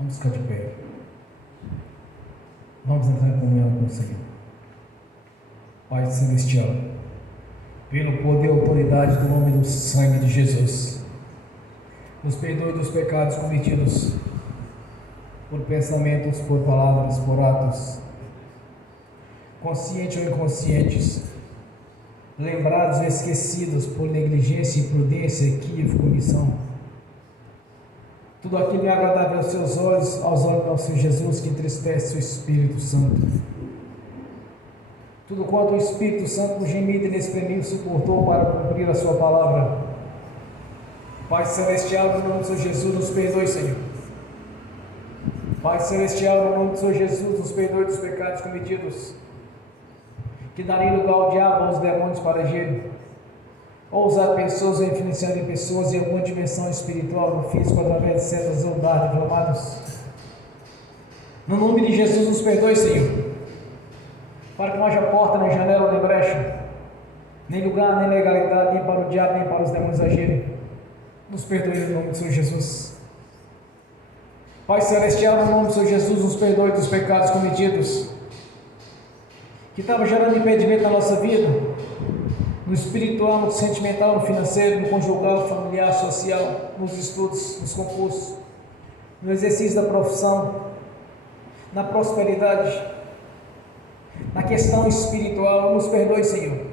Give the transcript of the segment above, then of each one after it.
Vamos ficar de pé. Vamos entrar em comunhão com o Senhor. Pai Celestial, pelo poder e autoridade do nome do sangue de Jesus, nos perdoe dos pecados cometidos por pensamentos, por palavras, por atos, conscientes ou inconscientes, lembrados ou esquecidos por negligência, imprudência, equívoco, omissão. Tudo aquilo é agradável aos seus olhos, aos olhos do nosso Jesus, que entristece o Espírito Santo. Tudo quanto o Espírito Santo, no gemido inexprimível, suportou para cumprir a sua palavra. Pai Celestial, no nome do Senhor Jesus, nos perdoe, Senhor. Pai Celestial, no nome do Senhor Jesus, nos perdoe dos pecados cometidos, que daria lugar ao diabo, aos demônios para agirem, ou usar pessoas ou influenciar em pessoas em alguma dimensão espiritual, no físico, através de setas ou dardos inflamados. No nome de Jesus, nos perdoe, Senhor, para que não haja porta, nem janela, nem brecha, nem lugar, nem legalidade, nem para o diabo, nem para os demônios agirem. Nos perdoe no nome do Senhor Jesus. Pai Celestial, no nome do Senhor Jesus, nos perdoe dos pecados cometidos, que estavam gerando impedimento na nossa vida, no espiritual, no sentimental, no financeiro, no conjugal, familiar, social, nos estudos, nos concursos, no exercício da profissão, na prosperidade, na questão espiritual. Nos perdoe, Senhor,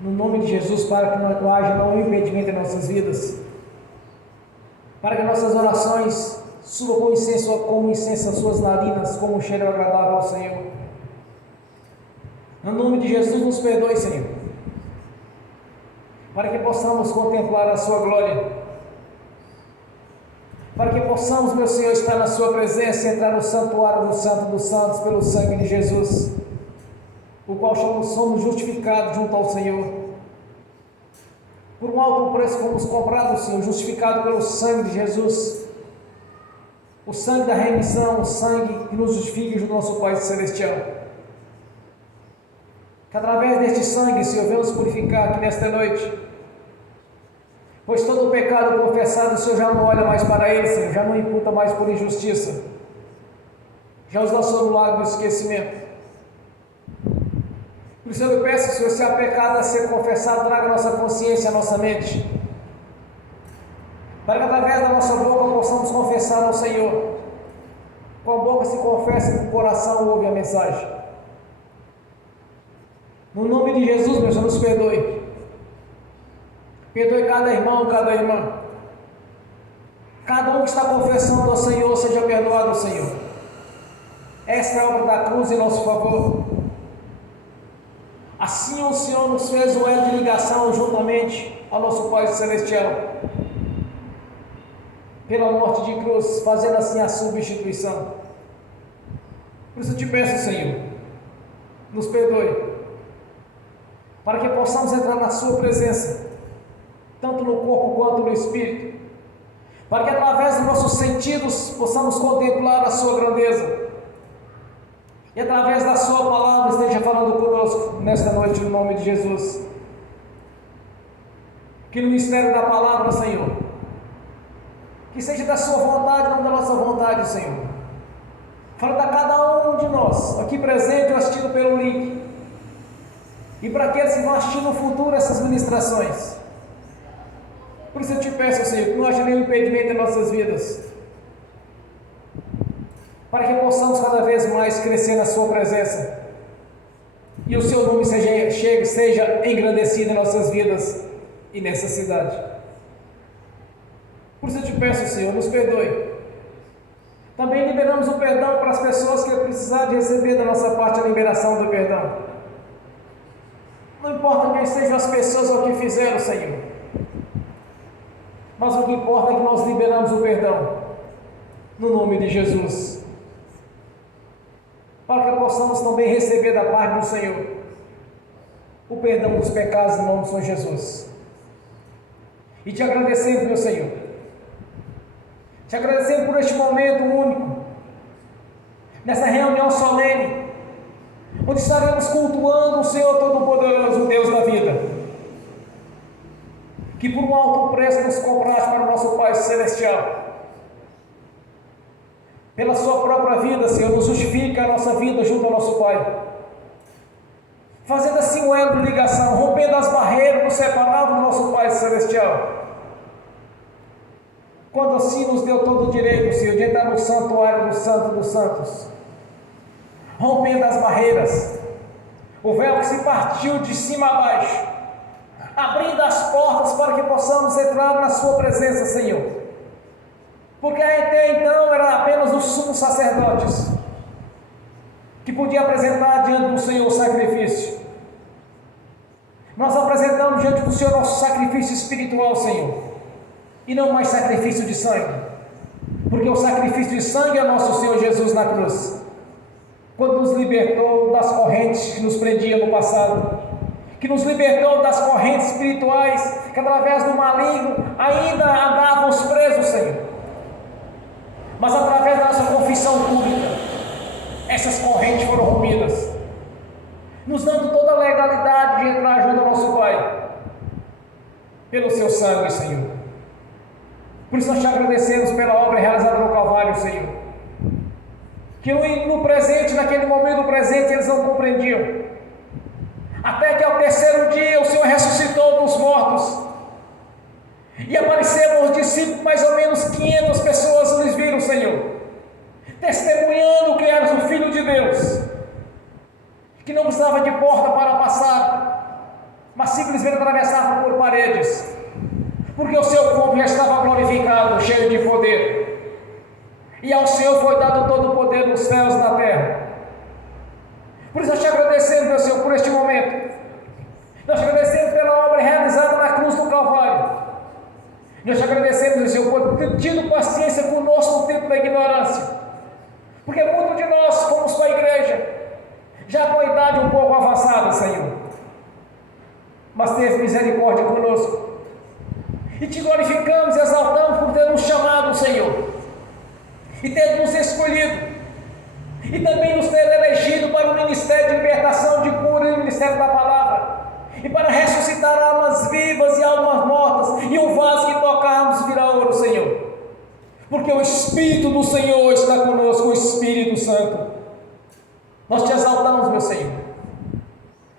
no nome de Jesus, para que não haja nenhum impedimento em nossas vidas, para que nossas orações subam como incenso às suas narinas, como um cheiro agradável ao Senhor. No nome de Jesus, nos perdoe, Senhor, para que possamos contemplar a sua glória, para que possamos, meu Senhor, estar na sua presença e entrar no santuário do Santo dos Santos pelo sangue de Jesus, o qual somos justificados junto ao Senhor. Por um alto preço fomos comprados, Senhor, justificados pelo sangue de Jesus, o sangue da remissão, o sangue que nos justifica junto ao nosso Pai Celestial. Que através deste sangue, Senhor, venha nos purificar aqui nesta noite, pois todo o pecado confessado, o Senhor já não olha mais para ele, Senhor, já não imputa mais por injustiça, já os lançou no lago do esquecimento. Por isso eu peço, Senhor, se há pecado a ser confessado, traga a nossa consciência, a nossa mente, para que através da nossa boca possamos confessar ao Senhor. Com a boca se confessa, com o coração ouve a mensagem. No nome de Jesus, meu Senhor, nos perdoe. Perdoe cada irmão, cada irmã. Cada um que está confessando ao Senhor, seja perdoado, Senhor. Esta é a obra da cruz em nosso favor. Assim o Senhor nos fez um elo de ligação juntamente ao nosso Pai Celestial, pela morte de cruz, fazendo assim a substituição. Por isso eu te peço, Senhor, nos perdoe, para que possamos entrar na sua presença, tanto no corpo quanto no espírito, para que através dos nossos sentidos possamos contemplar a sua grandeza, e através da sua palavra esteja falando conosco nesta noite, no nome de Jesus. Que no mistério da palavra, Senhor, que seja da sua vontade, não da nossa vontade, Senhor. Fala a cada um de nós, aqui presente ou assistindo pelo link, e para aqueles que vão assistir no futuro essas ministrações. Por isso eu te peço, Senhor, que não haja nenhum impedimento em nossas vidas, para que possamos cada vez mais crescer na sua presença, e o seu nome seja engrandecido em nossas vidas e nessa cidade. Por isso eu te peço, Senhor, nos perdoe. Também liberamos o perdão para as pessoas que precisarem de receber da nossa parte a liberação do perdão. Não importa quem sejam as pessoas ou o que fizeram, Senhor, mas o que importa é que nós liberamos o perdão, no nome de Jesus, para que possamos também receber da parte do Senhor o perdão dos pecados, em nome do Senhor Jesus. E te agradecemos, meu Senhor, te agradecemos por este momento único, nessa reunião solene, onde estaremos cultuando o Senhor Todo-Poderoso, Deus da vida, que por um alto preço nos compraste para o nosso Pai Celestial, pela sua própria vida, Senhor, nos justifica a nossa vida junto ao nosso Pai, fazendo assim o elo de ligação, rompendo as barreiras, nos separando do nosso Pai Celestial. Quando assim nos deu todo o direito, Senhor, de entrar no santuário do Santo dos Santos, rompendo as barreiras, o véu que se partiu de cima a baixo, abrindo as portas para que possamos entrar na sua presença, Senhor. Porque até então era apenas os sumos sacerdotes que podiam apresentar diante do Senhor o sacrifício. Nós apresentamos diante do Senhor nosso sacrifício espiritual, Senhor, e não mais sacrifício de sangue, porque o sacrifício de sangue é nosso Senhor Jesus na cruz, quando nos libertou das correntes que nos prendiam no passado, que nos libertou das correntes espirituais que através do maligno ainda andávamos presos, Senhor. Mas através da nossa confissão pública, essas correntes foram rompidas, nos dando toda a legalidade de entrar junto ao nosso Pai, pelo seu sangue, Senhor. Por isso nós te agradecemos pela obra realizada no Calvário, Senhor, que no presente, naquele momento presente, eles não compreendiam, até que ao terceiro dia o Senhor ressuscitou dos mortos, e apareceram aos discípulos, mais ou menos 500 pessoas eles viram, Senhor, testemunhando que eras o Filho de Deus, que não precisava de porta para passar, mas simplesmente atravessava por paredes, porque o seu corpo já estava glorificado, cheio de poder, e ao Senhor foi dado todo o poder nos céus e na terra. Por isso nós te agradecemos, meu Senhor, por este momento. Nós te agradecemos pela obra realizada na cruz do Calvário. Nós te agradecemos, meu Senhor, por ter tido paciência conosco no tempo da ignorância, porque muitos de nós fomos para a igreja já com a idade um pouco avançada, Senhor, mas teve misericórdia conosco, e te glorificamos e exaltamos por ter nos chamado, Senhor, e ter nos escolhido, e também nos ter elegido para o ministério de libertação, de cura, e o ministério da palavra, e para ressuscitar almas vivas e almas mortas, e o vaso que tocarmos virá ouro, Senhor, porque o Espírito do Senhor está conosco, o Espírito Santo. Nós te exaltamos, meu Senhor,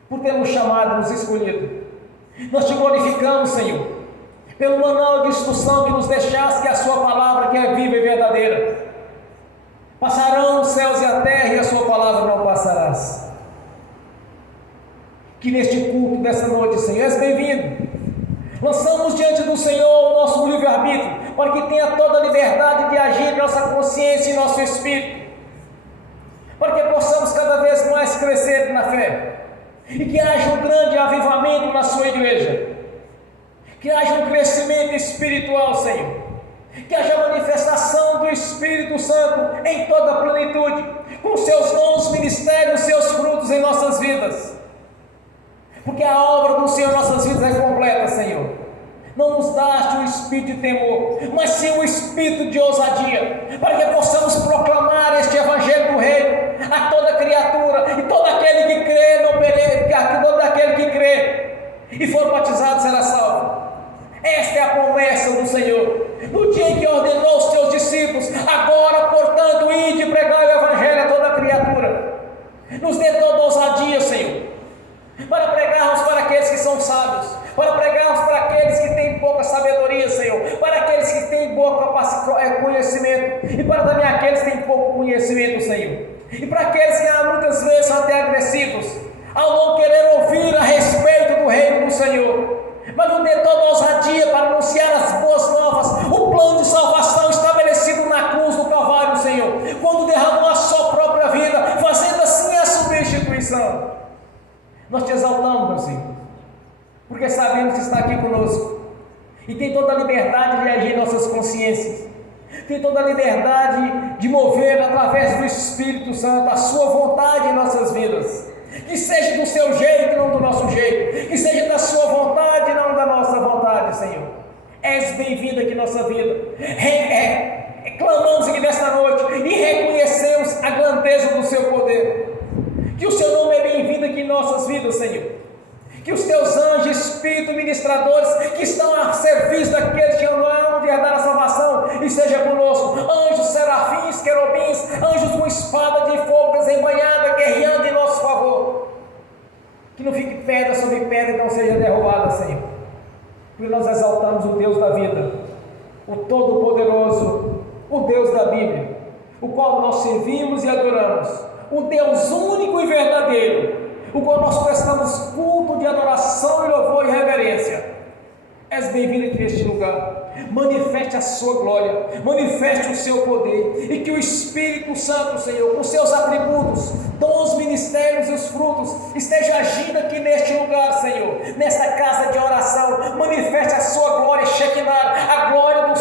por ter nos chamado, nos escolhido. Nós te glorificamos, Senhor, pelo manual de instrução que nos deixaste, que é a sua palavra, que é viva e verdadeira. Passarão os céus e a terra, e a sua palavra não passarás. Que neste culto dessa noite, Senhor, és bem-vindo. Lançamos diante do Senhor o nosso livre-arbítrio, para que tenha toda a liberdade de agir em nossa consciência e nosso espírito, para que possamos cada vez mais crescer na fé, e que haja um grande avivamento na sua igreja, que haja um crescimento espiritual, Senhor, que haja manifestação do Espírito Santo em toda a plenitude, com seus dons, ministérios, seus frutos em nossas vidas, porque a obra do Senhor em nossas vidas é completa, Senhor. Não nos daste o espírito de temor, mas sim o espírito de ousadia, para que possamos proclamar este evangelho do reino a toda criatura, e todo aquele que crê não pereça, todo aquele que crê e for batizado será salvo. Esta é a promessa do Senhor, no dia em que ordenou os teus discípulos: agora, portanto, ide e pregai o evangelho a toda criatura. Nos dê toda ousadia, Senhor, para pregarmos para aqueles que são sábios, para pregarmos para aqueles que têm pouca sabedoria, Senhor, para aqueles que têm pouco conhecimento, e para também aqueles que têm pouco conhecimento, Senhor, e para aqueles que muitas vezes são até agressivos, ao não querer ouvir a respeito do reino do Senhor, mas nos dê toda a ousadia para anunciar as boas novas, o plano de salvação estabelecido na cruz do Calvário, Senhor, quando derramou a sua própria vida, fazendo assim a substituição. Nós te exaltamos, meu Senhor, porque sabemos que está aqui conosco, e tem toda a liberdade de agir em nossas consciências, tem toda a liberdade de mover através do Espírito Santo a sua vontade em nossas vidas, que seja do seu jeito e não do nosso jeito, que seja da sua vontade e não da nossa vontade, Senhor. És bem-vindo aqui em nossa vida. Clamamos aqui nesta noite e reconhecemos a grandeza do seu poder, que o seu nome é bem-vindo aqui em nossas vidas, Senhor, que os teus anjos, espíritos, ministradores que estão a serviço daqueles que não herdar a salvação, e seja conosco, anjos, serafins, querubins, espada de fogo desembanhada, guerreando em nosso favor. Que não fique pedra sobre pedra e não seja derrubada, Senhor. Porque nós exaltamos o Deus da vida, o Todo-Poderoso, o Deus da Bíblia, o qual nós servimos e adoramos, o Deus único e verdadeiro, o qual nós prestamos culto de adoração e louvor e reverência. És bem-vindo aqui neste lugar. Manifeste a sua glória, manifeste o seu poder, e que o Espírito Santo, Senhor, com seus atributos, dons, ministérios e os frutos, esteja agindo aqui neste lugar, Senhor, nesta casa de oração. Manifeste a sua glória, Shekinah, a glória do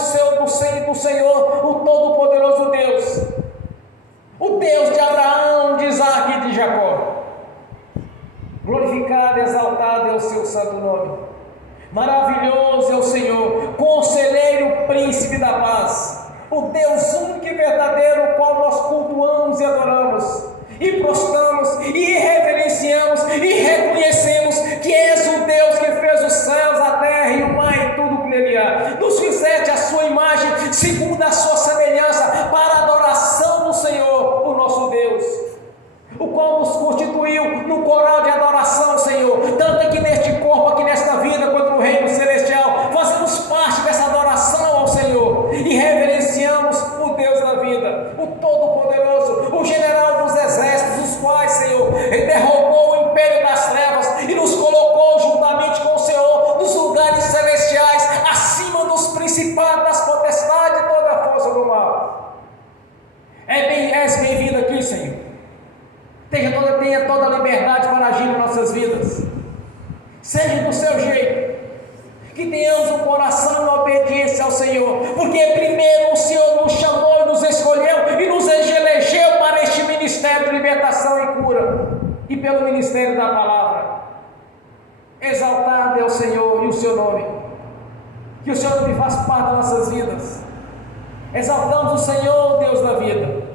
Senhor, o Todo-Poderoso Deus, o Deus de Abraão, de Isaac e de Jacó. Glorificado e exaltado é o seu santo nome. Maravilhoso é o Senhor, Conselheiro, Príncipe da Paz, o Deus único e verdadeiro, o qual nós cultuamos e adoramos, e prostramos, e reverenciamos, e reconhecemos que és o Deus que fez os céus, a terra e o mar e tudo que nele há. Nos fizeste a sua imagem, segundo a sua semelhança, para a adoração do Senhor, o nosso Deus, o qual nos constituiu no coral de adoração, Senhor, tanto aqui neste corpo, aqui nesta vida, quanto no reino celestial. Fazemos parte dessa adoração ao Senhor e reverenciamos o Deus da vida, o Todo-Poderoso, o general dos exércitos, os quais, Senhor, derrubou o império das trevas e nos colocou juntamente com o Senhor nos lugares celestiais, acima dos principados, das potestades e toda a força do mal. És bem-vindo aqui, Senhor. Tenha toda a liberdade para agir em nossas vidas, seja do seu jeito, que tenhamos um coração em obediência ao Senhor, porque primeiro o Senhor nos chamou, nos escolheu e nos elegeu para este ministério de libertação e cura, e pelo ministério da palavra. Exaltado é o Senhor e o seu nome, que o seu nome faz parte das nossas vidas. Exaltamos o Senhor, Deus da vida.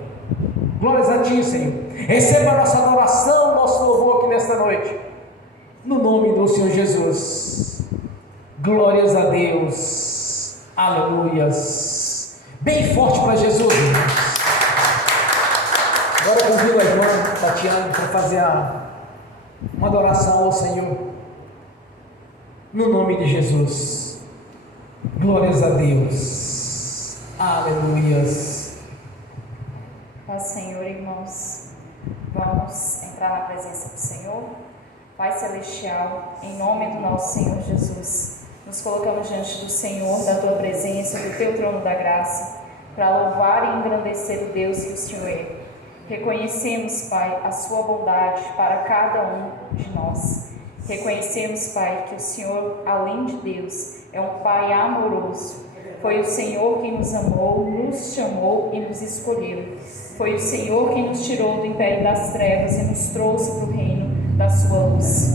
Glórias a Ti, Senhor. Receba a nossa adoração, nosso louvor aqui nesta noite, no nome do Senhor Jesus. Glórias a Deus. Aleluias. Bem forte para Jesus, irmãos. Agora eu convido a irmã Tatiana para fazer uma adoração ao Senhor, no nome de Jesus. Glórias a Deus. Aleluias. Paz, Senhor, irmãos. Vamos entrar na presença do Senhor. Pai Celestial, em nome do nosso Senhor Jesus, nos colocamos diante do Senhor, da Tua presença, do Teu trono da graça, para louvar e engrandecer o Deus que o Senhor é. Reconhecemos, Pai, a Sua bondade para cada um de nós. Reconhecemos, Pai, que o Senhor, além de Deus, é um Pai amoroso. Foi o Senhor quem nos amou, nos chamou e nos escolheu. Foi o Senhor quem nos tirou do império das trevas e nos trouxe para o reino da sua luz.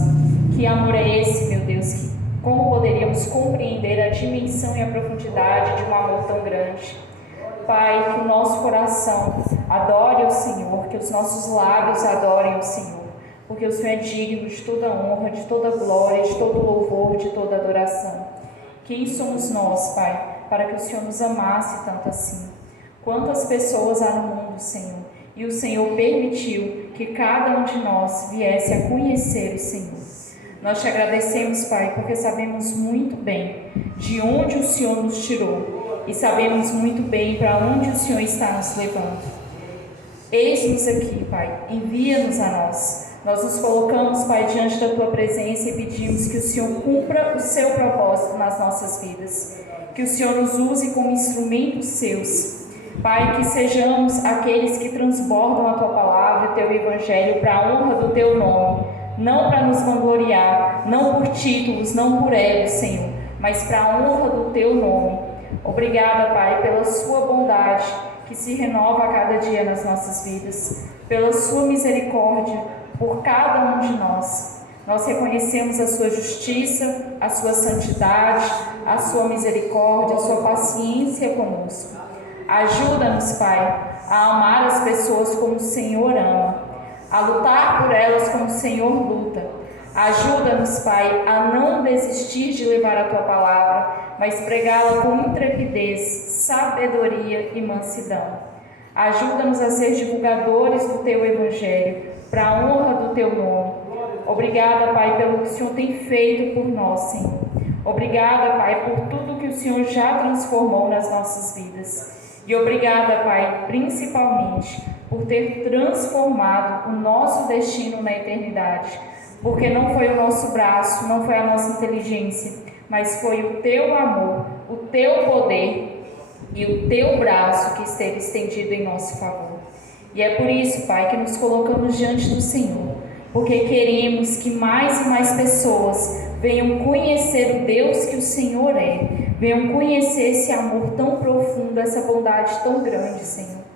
Que amor é esse, meu Deus? Como poderíamos compreender a dimensão e a profundidade de um amor tão grande? Pai, que o nosso coração adore ao Senhor, que os nossos lábios adorem ao Senhor, porque o Senhor é digno de toda honra, de toda glória, de todo louvor, de toda adoração. Quem somos nós, Pai, para que o Senhor nos amasse tanto assim? Quantas pessoas há no mundo, Senhor, e o Senhor permitiu que cada um de nós viesse a conhecer o Senhor. Nós te agradecemos, Pai, porque sabemos muito bem de onde o Senhor nos tirou e sabemos muito bem para onde o Senhor está nos levando. Eis-nos aqui, Pai, envia-nos a nós. Nós nos colocamos, Pai, diante da Tua presença e pedimos que o Senhor cumpra o Seu propósito nas nossas vidas, que o Senhor nos use como instrumentos Seus. Pai, que sejamos aqueles que transbordam a Tua palavra e o Teu Evangelho para a honra do Teu nome, não para nos vangloriar, não por títulos, não por egos, Senhor, mas para a honra do Teu nome. Obrigada, Pai, pela Sua bondade que se renova a cada dia nas nossas vidas, pela Sua misericórdia por cada um de nós. Nós reconhecemos a Sua justiça, a Sua santidade, a Sua misericórdia, a Sua paciência conosco. Ajuda-nos, Pai, a amar as pessoas como o Senhor ama, a lutar por elas como o Senhor luta. Ajuda-nos, Pai, a não desistir de levar a Tua palavra, mas pregá-la com intrepidez, sabedoria e mansidão. Ajuda-nos a ser divulgadores do Teu Evangelho, para a honra do Teu nome. Obrigada, Pai, pelo que o Senhor tem feito por nós, Senhor. Obrigada, Pai, por tudo que o Senhor já transformou nas nossas vidas. E obrigada, Pai, principalmente por ter transformado o nosso destino na eternidade. Porque não foi o nosso braço, não foi a nossa inteligência, mas foi o Teu amor, o Teu poder e o Teu braço que esteve estendido em nosso favor. E é por isso, Pai, que nos colocamos diante do Senhor, porque queremos que mais e mais pessoas venham conhecer o Deus que o Senhor é, venham conhecer esse amor tão profundo, essa bondade tão grande, Senhor.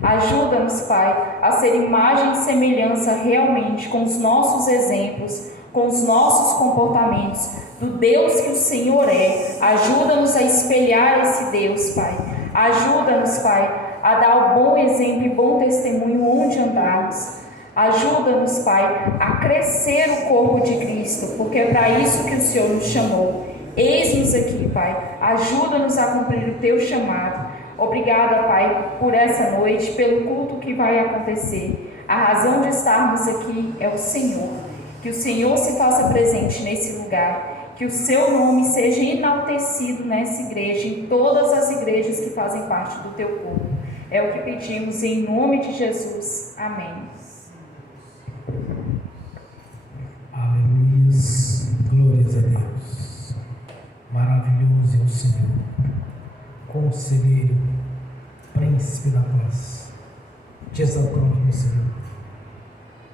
Ajuda-nos, Pai, a ser imagem e semelhança realmente com os nossos exemplos, com os nossos comportamentos, do Deus que o Senhor é. Ajuda-nos a espelhar esse Deus, Pai. Ajuda-nos, Pai, a dar o bom exemplo e bom testemunho onde andarmos. Ajuda-nos, Pai, a crescer o corpo de Cristo, porque é para isso que o Senhor nos chamou. Eis-nos aqui, Pai. Ajuda-nos a cumprir o Teu chamado. Obrigada, Pai, por essa noite, pelo culto que vai acontecer. A razão de estarmos aqui é o Senhor. Que o Senhor se faça presente nesse lugar. Que o Seu nome seja enaltecido nessa igreja, em todas as igrejas que fazem parte do Teu corpo. É o que pedimos em nome de Jesus. Amém. Aleluia. Glórias a Deus. Maravilhoso é o Senhor. Conselheiro, príncipe da paz. Te exaltamos, meu Senhor.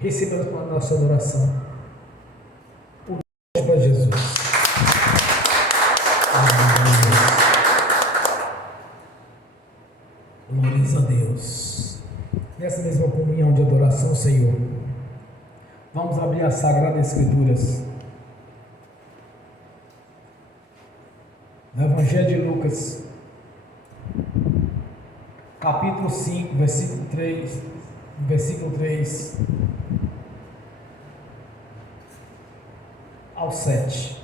Recebemos a nossa adoração. Por para Jesus. Glórias a Deus. Nessa mesma comunhão de adoração, Senhor, vamos abrir as Sagradas Escrituras. No Evangelho de Lucas, capítulo 5, versículo 3 ao 7.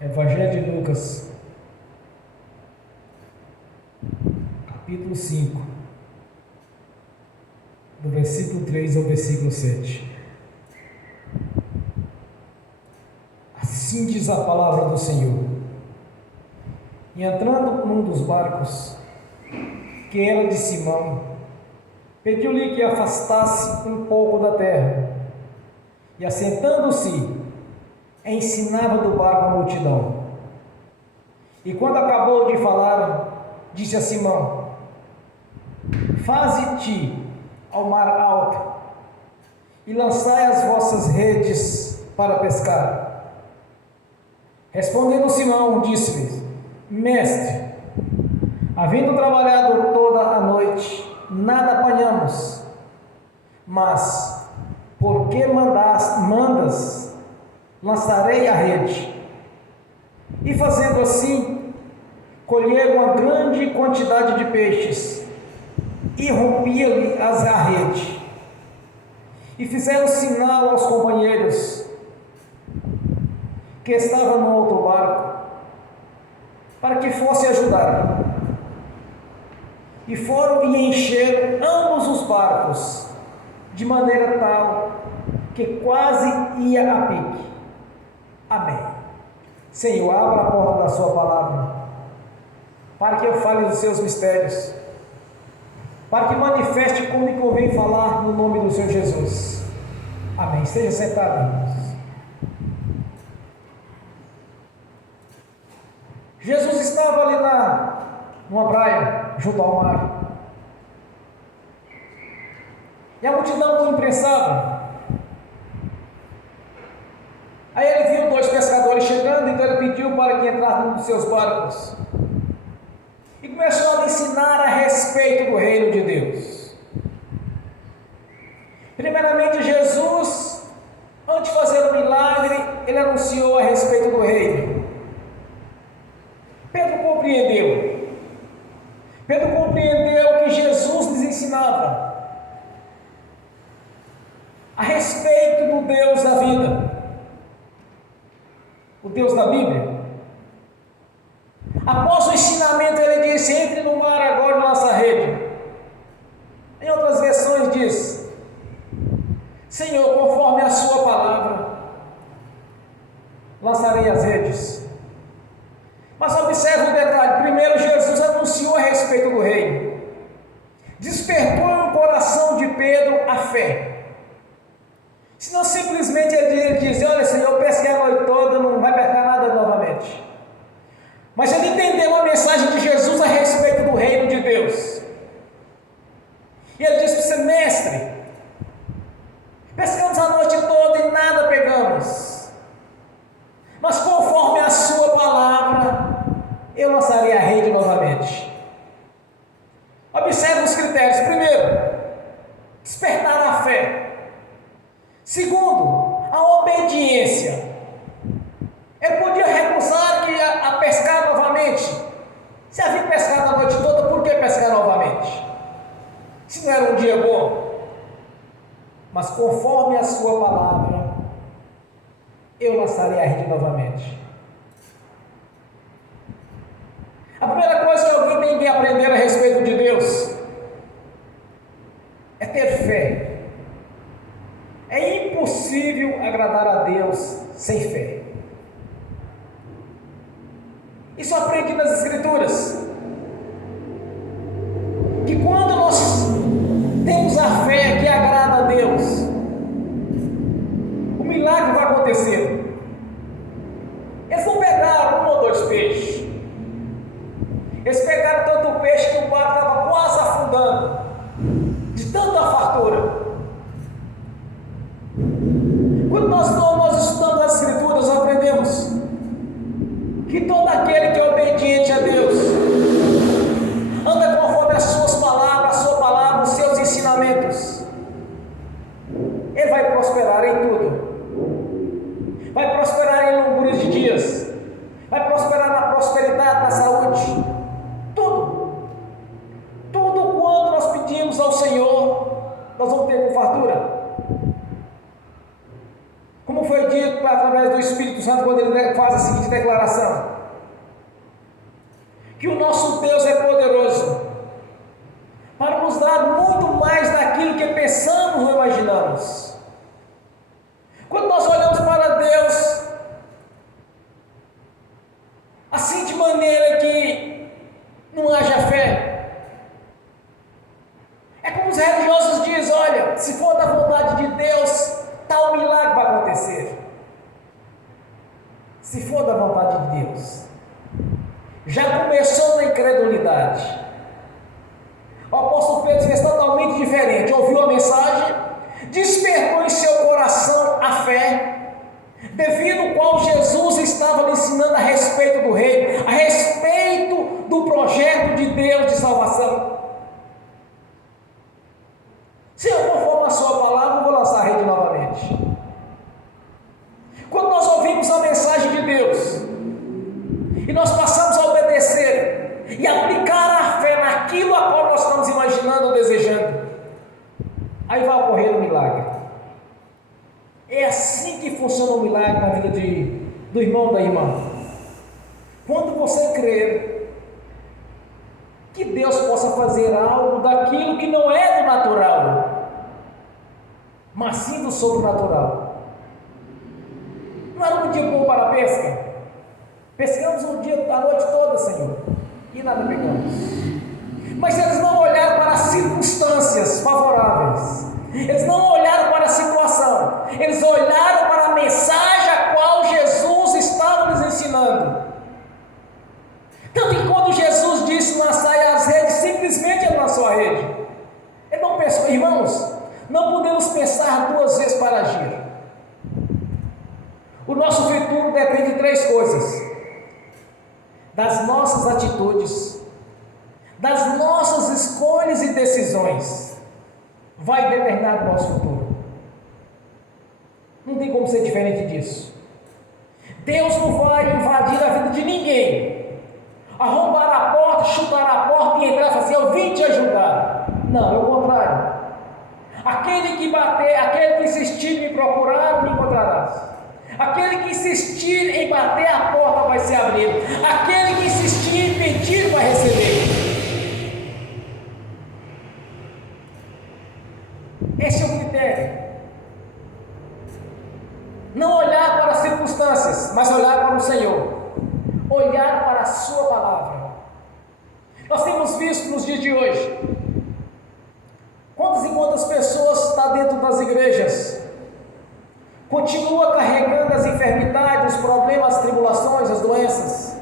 Evangelho de Lucas, capítulo 5, do versículo 3 ao versículo 7. Assim diz a palavra do Senhor. E entrando num dos barcos, que era de Simão, pediu-lhe que afastasse um pouco da terra, e assentando-se, ensinava do barco a multidão. E quando acabou de falar, disse a Simão: Faze-te ao mar alto, e lançai as vossas redes para pescar. Respondendo Simão, disse-lhe: Mestre, havendo trabalhado toda a noite, nada apanhamos, mas porque mandas, lançarei a rede. E fazendo assim, colheram uma grande quantidade de peixes, e rompia-lhe a rede. E fizeram sinal aos companheiros que estavam no outro barco, para que fosse ajudar. E foram e encheram ambos os barcos, de maneira tal que quase ia a pique. Amém. Senhor, abra a porta da sua palavra, para que eu fale dos seus mistérios, para que manifeste como me convém falar no nome do Senhor Jesus. Amém. Esteja sentado, irmãos. Jesus estava ali numa praia, junto ao mar. E a multidão o imprensava. Aí ele viu dois pescadores chegando, então ele pediu para que entrasse num dos seus barcos. E começou a ensinar a respeito do reino de Deus. Primeiramente, Jesus, antes de fazer o milagre, ele anunciou a respeito do reino. Pedro compreendeu. Pedro compreendeu que Jesus lhes ensinava a respeito do Deus da vida, o Deus da Bíblia. Após o ensinamento, ele disse: entre Se havia pescado a noite toda, por que pescar novamente? Se não era um dia bom. Mas conforme a sua palavra, eu lançarei a rede novamente. A primeira coisa que alguém tem que aprender a respeito de Deus é ter fé. É impossível agradar a Deus sem fé. Isso aprendi nas Escrituras. Que quando nós temos a fé que agrada a Deus, o milagre vai acontecer. Eles não pegaram 1 ou 2 peixes. Eles pegaram tanto peixe que o barco estava quase afundando, de tanta fartura. Quando nós estudamos as Escrituras, nós aprendemos que todo aquele que é obediente a Deus, anda conforme as suas palavras, a sua palavra, os seus ensinamentos, ele vai prosperar em tudo. Vai prosperar em longura de dias, vai prosperar na prosperidade, na saúde, tudo. Tudo quanto nós pedimos ao Senhor, nós vamos ter com fartura. Como foi dito através do Espírito Santo quando ele faz a seguinte declaração: que o nosso Deus é poderoso para nos dar muito mais daquilo que pensamos ou imaginamos. Quando nós olhamos para Deus assim de maneira que não haja fé, é como os religiosos dizem: olha, se for da vontade de Deus, tal milagre vai acontecer. Se for da vontade de Deus, já começou na incredulidade. O apóstolo Pedro fez totalmente diferente. Ouviu a mensagem, despertou em seu coração a fé, devido ao qual Jesus estava lhe ensinando a respeito do reino, a respeito do projeto de Deus de salvação. Se eu conforme a sua palavra, eu vou lançar a rede novamente. Quando nós ouvimos a mensagem de Deus e nós passamos a obedecer e aplicar a fé naquilo a qual nós estamos imaginando ou desejando, aí vai ocorrer um milagre. É assim que funciona o milagre na vida do irmão ou da irmã. Quando você crer que Deus possa fazer algo daquilo que não é do natural, mas sim do sobrenatural. Não era um dia bom para a pesca? Pescamos um dia, a noite toda, Senhor, e nada pegamos. Mas eles não olharam para as circunstâncias favoráveis, eles não olharam para a situação, eles olharam para a mensagem a qual Jesus estava lhes ensinando. Tanto que quando Jesus disse lançai as redes, simplesmente ele lançou a rede. Ele não pensou, irmãos, não podemos pensar 2 vezes para agir. O nosso futuro depende de 3 coisas: das nossas atitudes, das nossas escolhas e decisões. Vai determinar o nosso futuro. Não tem como ser diferente disso. Deus não vai invadir a vida de ninguém, arrombar a porta, chutar a porta e entrar e falar assim: eu vim te ajudar. Não, é o contrário. Aquele que bater, aquele que insistir em me procurar, me encontrarás. Aquele que insistir em bater, a porta vai se abrir. Aquele que insistir em pedir, vai receber. Esse é o critério. Não olhar para as circunstâncias, mas olhar para o Senhor. Olhar para a sua palavra. Nós temos visto nos dias de hoje quantas e quantas pessoas estão dentro das igrejas, continua carregando as enfermidades, os problemas, as tribulações, as doenças,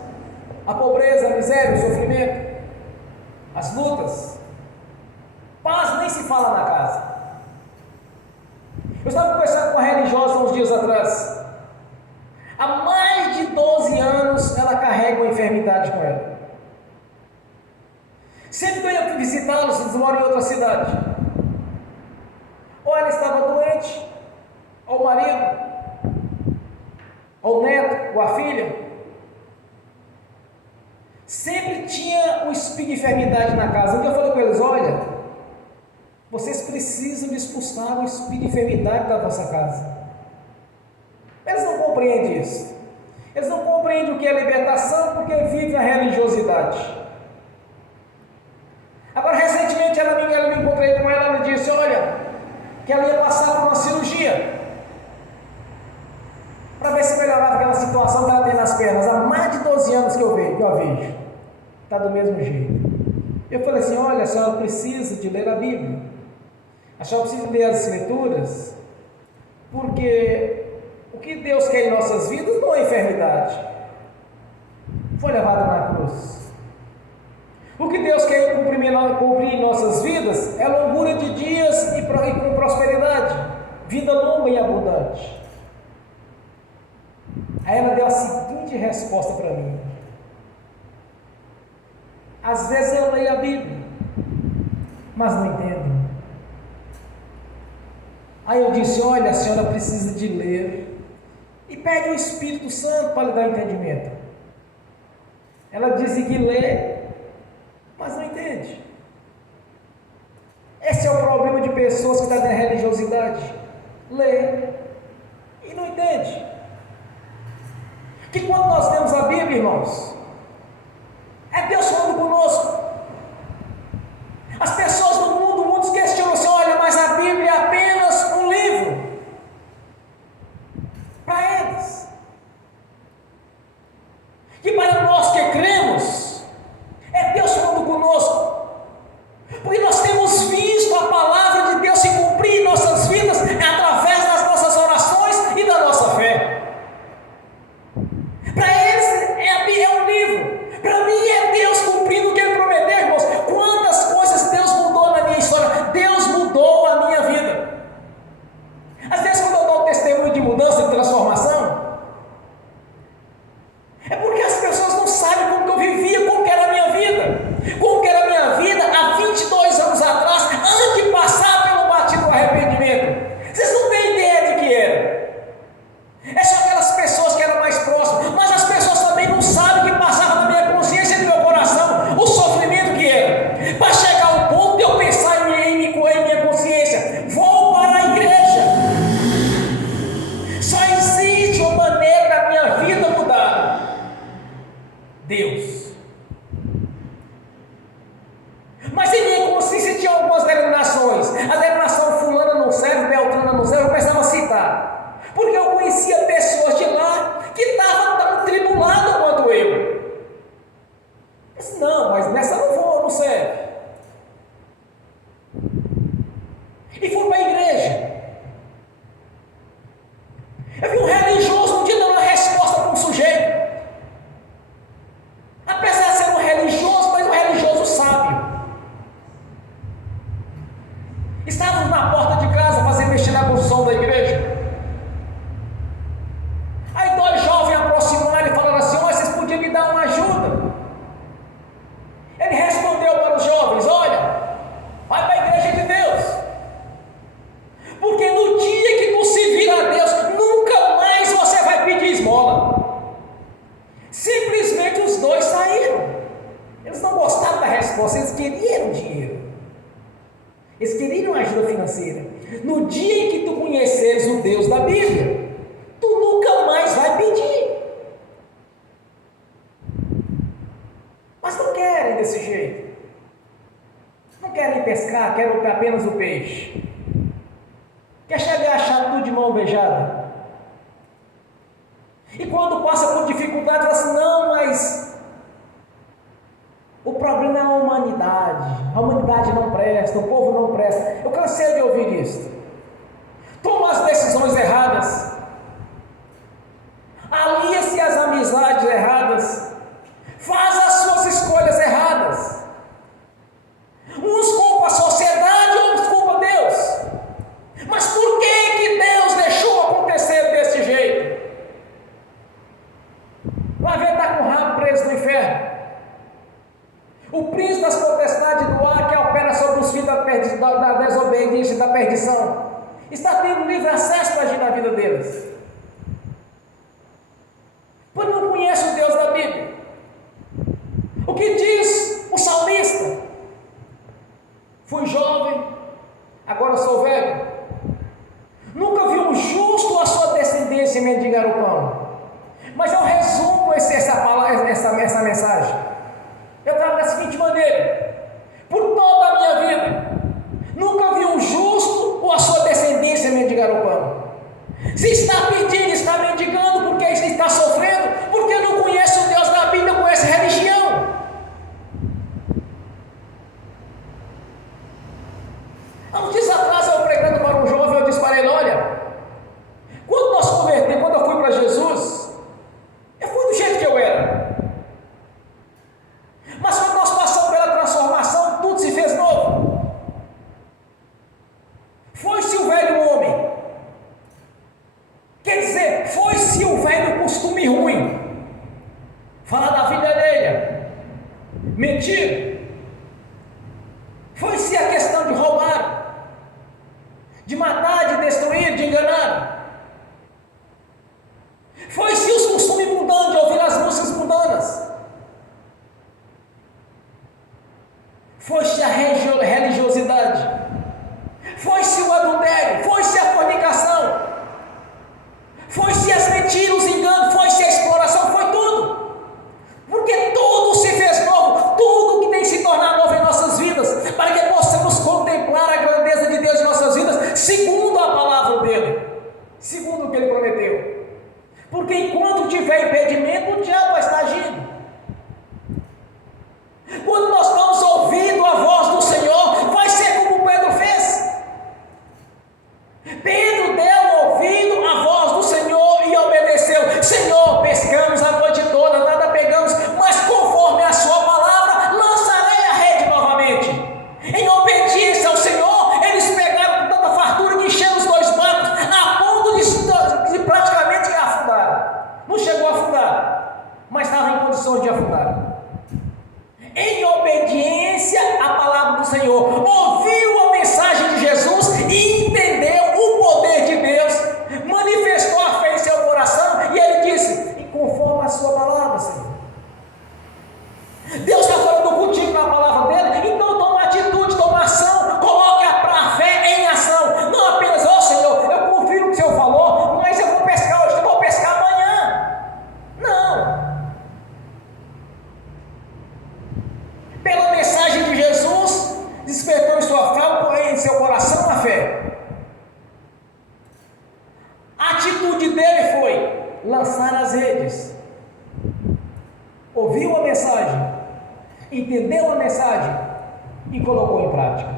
a pobreza, a miséria, o sofrimento, as lutas. Paz nem se fala na casa. Eu estava conversando com uma religiosa uns dias atrás. Há mais de 12 anos ela carrega uma enfermidade com ela. Sempre que eu ia visitá-los, eles moram em outra cidade. Ou ela estava doente, ou o marido, ou o neto, ou a filha. Sempre tinha um espírito de enfermidade na casa. Um dia eu falei com eles: olha, vocês precisam expulsar o espírito de enfermidade da vossa casa. Eles não compreendem isso. Eles não compreendem o que é libertação porque vivem a religiosidade. Agora, recentemente, eu me encontrei com ela, ela disse, olha, que ela ia passar por uma cirurgia para ver se melhorava aquela situação que ela tem nas pernas. Há mais de 12 anos que eu a vejo. Está do mesmo jeito. Eu falei assim, olha, a senhora precisa de ler a Bíblia. A senhora precisa ler as Escrituras, porque o que Deus quer em nossas vidas não é enfermidade. Foi levado na cruz. O que Deus quer cumprir em nossas vidas é longura de dias e com prosperidade, vida longa e abundante. Aí ela deu a seguinte resposta para mim: às vezes eu leio a Bíblia, mas não entendo. Aí eu disse, olha, a senhora precisa de ler e pede o Espírito Santo para lhe dar entendimento. Ela disse que lê, mas não entende. Esse é o problema de pessoas que estão na religiosidade. Lê e não entende. Que quando nós temos a Bíblia, irmãos, é Deus falando conosco. As pessoas do mundo questionam assim, olha, mas a Bíblia é apenas um livro. Para eles. E para nós que cremos, é Deus falando conosco, porque nós temos visto a palavra de Deus se cumprir em nossas vidas através das nossas orações e da nossa fé. Para eles é um livro, para mim é Deus cumprindo o que Ele prometeu, irmãos. Quantas coisas Deus mudou na minha história, Deus mudou a minha vida. Às vezes quando eu dou testemunho de mudança, de transformação, é porque as pessoas não sabem como que eu vivia, como que era a minha vida. Como que era a minha vida há 22 anos atrás, antes de passar pelo batido do arrependimento. Vocês não têm ideia de que era. É só aquelas pessoas que eram mais próximas, mas as pessoas também não sabem que passava na minha consciência e no meu coração o sofrimento que era. Para chegar ao ponto de eu pensar em minha consciência, vou para a igreja. Só existe uma maneira da minha vida mudar. Deus. Mas em minha consciência tinha algumas denominações. A denominação fulana não serve, beltrana não serve, eu precisava citar. Porque eu conhecia pessoas de lá que estavam tão tribuladas quanto eu. Disse, não, mas nessa eu não vou, não serve. E fui para a igreja. Eu vi um religioso um dia dando uma resposta para um sujeito. Apesar de ser um religioso, mas um religioso sábio. Estávamos na porta de casa fazendo mexer na construção da igreja. Aí dois jovens aproximaram e falaram assim, olha, vocês podiam me dar uma ajuda. Ele respondeu para os jovens, olha, vai para a igreja de Deus. Porque no dia que tu se vir a Deus, nunca mais você vai pedir esmola. Simplesmente os dois saíram. Eles não gostaram da resposta, eles queriam dinheiro. Eles queriam ajuda financeira. No dia em que tu conheceres o Deus da Bíblia, tu nunca mais vai pedir. Mas não querem desse jeito. Não querem pescar, querem apenas o peixe. Quer chegar a achar tudo de mão beijada. E quando passa por dificuldade, fala assim, não, mas o problema é a humanidade. A humanidade não presta, o povo não presta. Eu cansei de ouvir isso. Toma as decisões erradas. Alia-se às amizades erradas. Faz as suas escolhas erradas. Uns culpam a sociedade, outros culpam Deus. Mas por que Deus deixou acontecer desse jeito? Vai ver, está com o rabo preso no inferno. O príncipe das potestades do ar que opera sobre os filhos da desobediência e da perdição está tendo livre acesso para agir na vida deles. Porque não conhece o Deus da Bíblia. O que diz Fui jovem, agora sou velho. Nunca vi um justo ou a sua descendência mendigar o pão. Mas eu resumo essa mensagem. Eu trago da seguinte maneira: por toda a minha vida, nunca vi um justo ou a sua descendência mendigar o pão. Se está pedindo, está mendigando, porque está sofrendo, porque não conhece o Deus da Bíblia, não conhece a religião. Há uns dias atrás, eu pregando para um jovem, eu disse para ele: olha, quando nós convertemos, quando eu fui para Jesus, eu fui do jeito que eu era. Mas quando nós passamos pela transformação, tudo se fez novo. Foi-se o velho homem. Quer dizer, foi-se o velho costume ruim. Falar da vida alheia, mentir. Foi-se a questão de roubar, de matar, de destruir, de enganar. Foi-se os costumes mundanos, de ouvir as músicas mundanas. Foi-se a religiosidade. Foi-se o adultério. Foi-se a fornicação. Foi-se as mentiras, os enganos. Foi-se a exploração. Foi tudo. Porque tudo se fez novo. Tudo que tem se tornado novo em nossas vidas, para que possamos contemplar a grandeza de Deus em nossas vidas, segundo a palavra dele, segundo o que ele prometeu. Porque enquanto tiver impedimento, o diabo vai estar agindo. Quando nós estamos ouvindo a voz do Senhor, vai ser como Pedro fez. Pedro deu ouvido à voz do Senhor e obedeceu. Senhor, pescamos a noite toda, nada pegamos, mas conforme a sua palavra, lançarei a rede novamente. Em obediência ao Senhor, eles pegaram com tanta fartura que encheram os dois barcos, a ponto de praticamente afundar. Não chegou a afundar, mas estava em condições de afundar. Em obediência à palavra do Senhor, ouviu a mensagem de Jesus e entendeu o poder de Deus, manifestou a fé em seu coração e ele disse: e conforme a sua palavra, Senhor. Deus está falando contigo na palavra dele, então toma atitude, toma ação, coloque a fé em ação. Não apenas: ó Senhor, eu confio no que o Senhor falou, mas eu vou pescar hoje, eu vou pescar amanhã. Não. Pela mensagem de Jesus, despertou em sua fé, em seu coração, a fé. A atitude dele foi lançar as redes. Ouviu a mensagem, entendeu a mensagem e colocou em prática.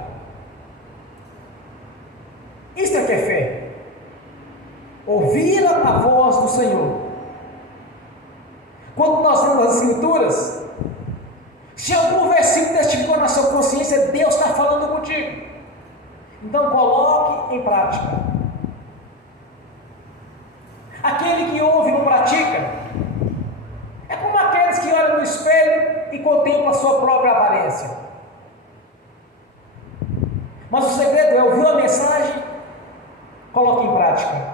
Isto é que é fé. Ouvir a voz do Senhor. Quando nós lemos as Escrituras, se algum versículo testificou na sua consciência, Deus está falando contigo. Então coloque em prática. Aquele que ouve e não pratica é como aqueles que olham no espelho e contemplam a sua própria aparência. Mas o segredo é: ouvir a mensagem, coloque em prática.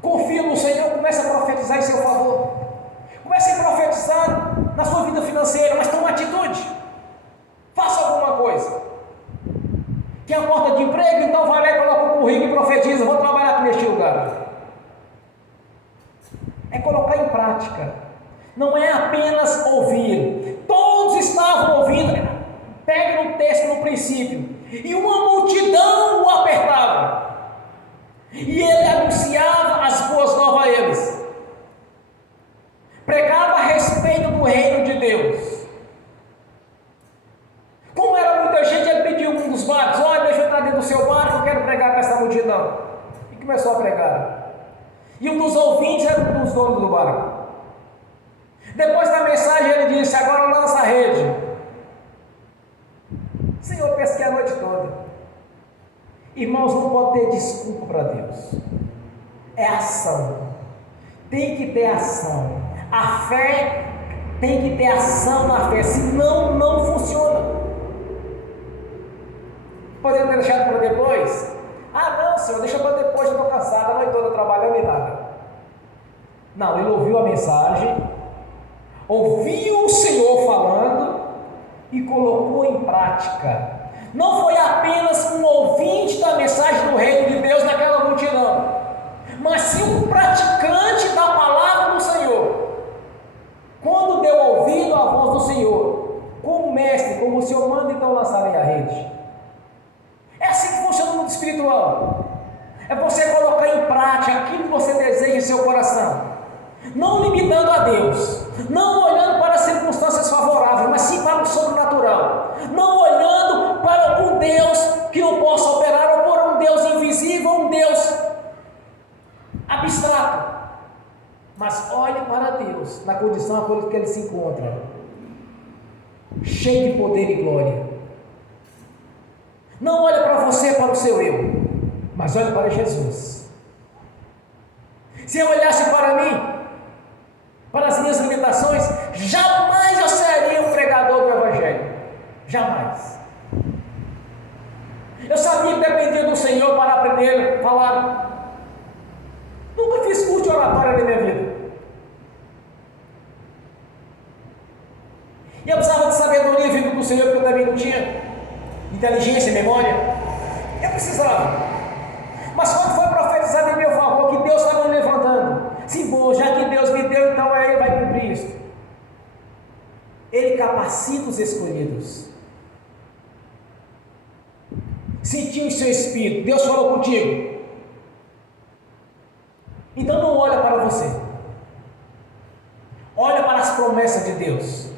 Confia no Senhor, comece a profetizar em seu favor. Comece a profetizar na sua vida financeira, mas tome atitude. Faça alguma coisa. Tem a porta de emprego, então vai lá e coloca o currículo e profetiza: vou trabalhar aqui neste lugar. É colocar em prática. Não é apenas ouvir. Todos estavam ouvindo. Pegue no texto no princípio. E uma multidão o apertava. E ele anunciava as boas novas a eles. Pregava a respeito do reino de Deus. Como era muita gente, ele pediu um dos barcos: olha, deixa eu entrar dentro do seu barco, eu quero pregar para essa multidão. E começou a pregar. E um dos ouvintes era um dos donos do barco. Depois da mensagem ele disse: agora lança a rede. Senhor, pesquei a noite toda. Irmãos, não pode ter desculpa para Deus. É ação. Tem que ter ação. A fé tem que ter ação na fé, senão não funciona. Podemos ter deixado para depois? Ah, não, Senhor, deixa para depois, eu estou cansado, a noite toda trabalhando e nada. Não, ele ouviu a mensagem, ouviu o Senhor falando e colocou em prática. Não foi apenas um ouvinte da mensagem do reino de Deus naquela multidão, mas sim um praticante da palavra do Senhor. Quando deu ouvido à voz do Senhor, como mestre, como o Senhor manda, então lançarei a rede. É assim que funciona o mundo espiritual. É você colocar em prática aquilo que você deseja em seu coração, não limitando a Deus, não olhando para as circunstâncias favoráveis, mas sim para o sobrenatural, não olhando para um Deus que não possa operar, ou por um Deus invisível, um Deus abstrato, mas olhe para Deus na condição que ele se encontra, cheio de poder e glória. Não olhe para você, para o seu eu, mas olhe para Jesus. Se eu olhasse para mim, para as minhas limitações, jamais eu seria um pregador do Evangelho. Jamais. Eu sabia que dependia do Senhor para aprender a falar. Nunca fiz curso de oratória na minha vida. E eu precisava de sabedoria vindo do Senhor, porque eu também não tinha inteligência e memória. Eu precisava. Mas quando foi profetizado em meu favor que Deus estava me levantando, sim, bom, já que Deus me deu, então Ele vai cumprir isso. Ele capacita os escolhidos. Sentiu em seu espírito, Deus falou contigo. Então não olha para você, olha para as promessas de Deus,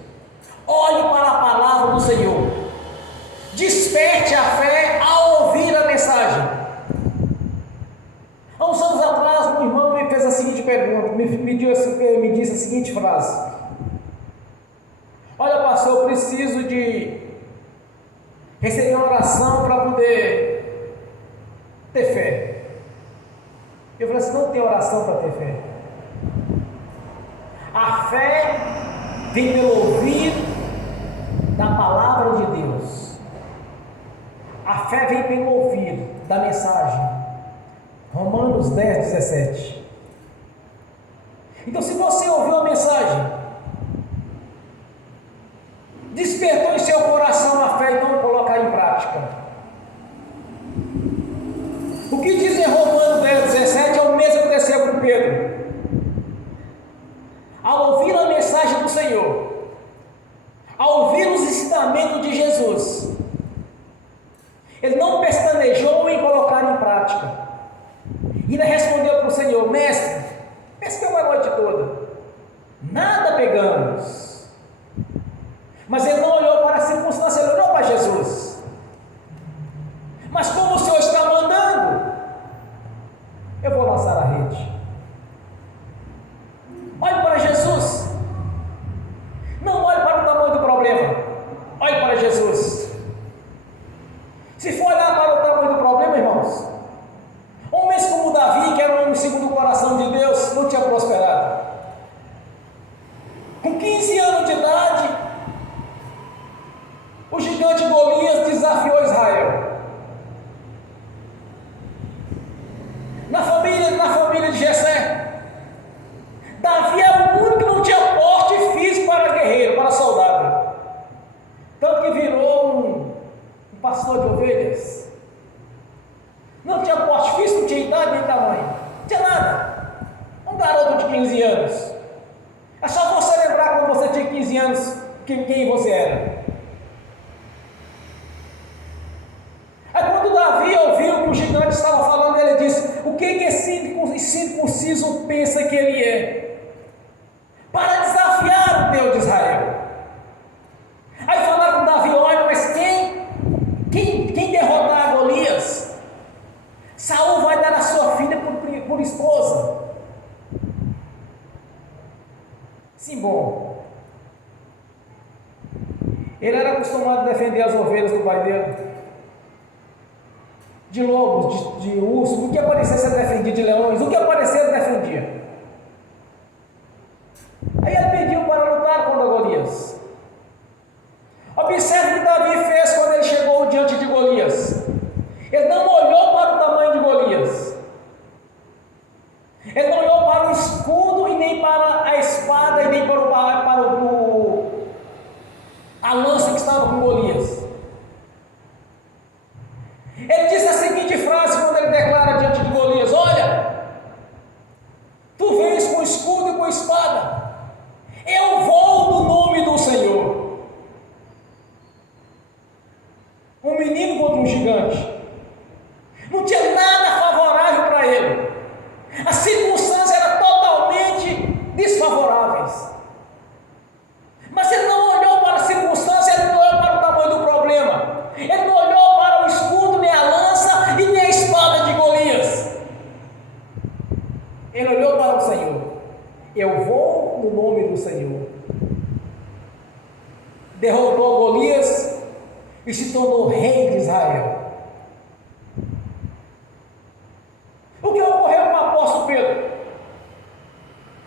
olhe para a palavra do Senhor, desperte a fé ao ouvir a mensagem. Há uns anos atrás, um irmão me fez a seguinte pergunta, me disse a seguinte frase: olha, pastor, eu preciso de receber uma oração para poder ter fé. Eu falei assim: não tem oração para ter fé. A fé vem pelo ouvir da palavra de Deus. A fé vem pelo ouvir da mensagem. Romanos 10, 17. Então, se você ouviu a mensagem, despertou em seu coração a fé, então colocar em prática. O que diz em Romanos 10, 17 é o mesmo que aconteceu com Pedro. Ao ouvir a mensagem do Senhor, ao ouvir os ensinamentos de Jesus, ele não pestanejou em colocar em prática. E ainda respondeu para o Senhor: mestre, pescamos a noite toda, nada pegamos. Mas ele não olhou para a circunstância, ele olhou para Jesus. Mas como o Senhor está mandando, eu vou lançar a rede. Olhe para Jesus. Não olhe para o tamanho do problema, olhe para Jesus. Se for olhar para o tamanho do problema, irmãos, homens como Davi, que era um homem segundo o coração de Deus, não tinha prosperado. Com 15 anos de idade, o gigante Golias desafiou Israel. Na família de Jessé, Davi era o único que não tinha porte físico para guerreiro, para soldado. Tanto que virou um pastor de ovelhas. Não tinha porte físico, não tinha idade nem tamanho, não tinha nada. Um garoto de 15 anos. É só você lembrar quando você tinha 15 anos, quem você era. Aí quando Davi ouviu que o gigante estava falando, ele disse: o que esse incircunciso pensa que ele é? Para desafiar o Deus de Israel. Aí falaram com Davi: olha, mas quem derrotar Golias, Saul vai dar a sua filha por esposa. Sim, bom. Ele era acostumado a defender as ovelhas do pai dele, de lobos, de ursos, o que aparecesse ele defendia, de leões, o que aparecesse ele defendia. Aí ele pediu para lutar contra Golias. Observe o que Davi fez quando ele chegou diante de Golias. Ele não olhou para o tamanho de Golias, ele não olhou para o escudo e nem para a espada e nem para a lança que estava derrotou Golias e se tornou rei de Israel. O que ocorreu com o apóstolo Pedro?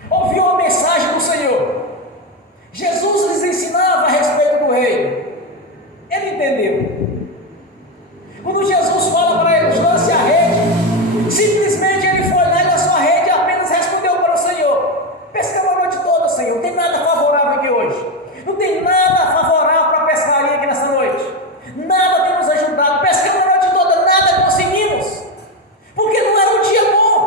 Ouviu a mensagem do Senhor. Jesus lhes ensinava a respeito do reino. Ele entendeu. Quando Jesus fala para eles, lance a rede, simplesmente ele foi lá e lançou a rede e apenas respondeu para o Senhor: pescamos a noite toda, Senhor, não tem nada favorável aqui hoje, não tem nada favorável para a pescaria aqui nessa noite, nada tem nos ajudado, pescamos a noite toda, nada conseguimos, porque não era um dia bom.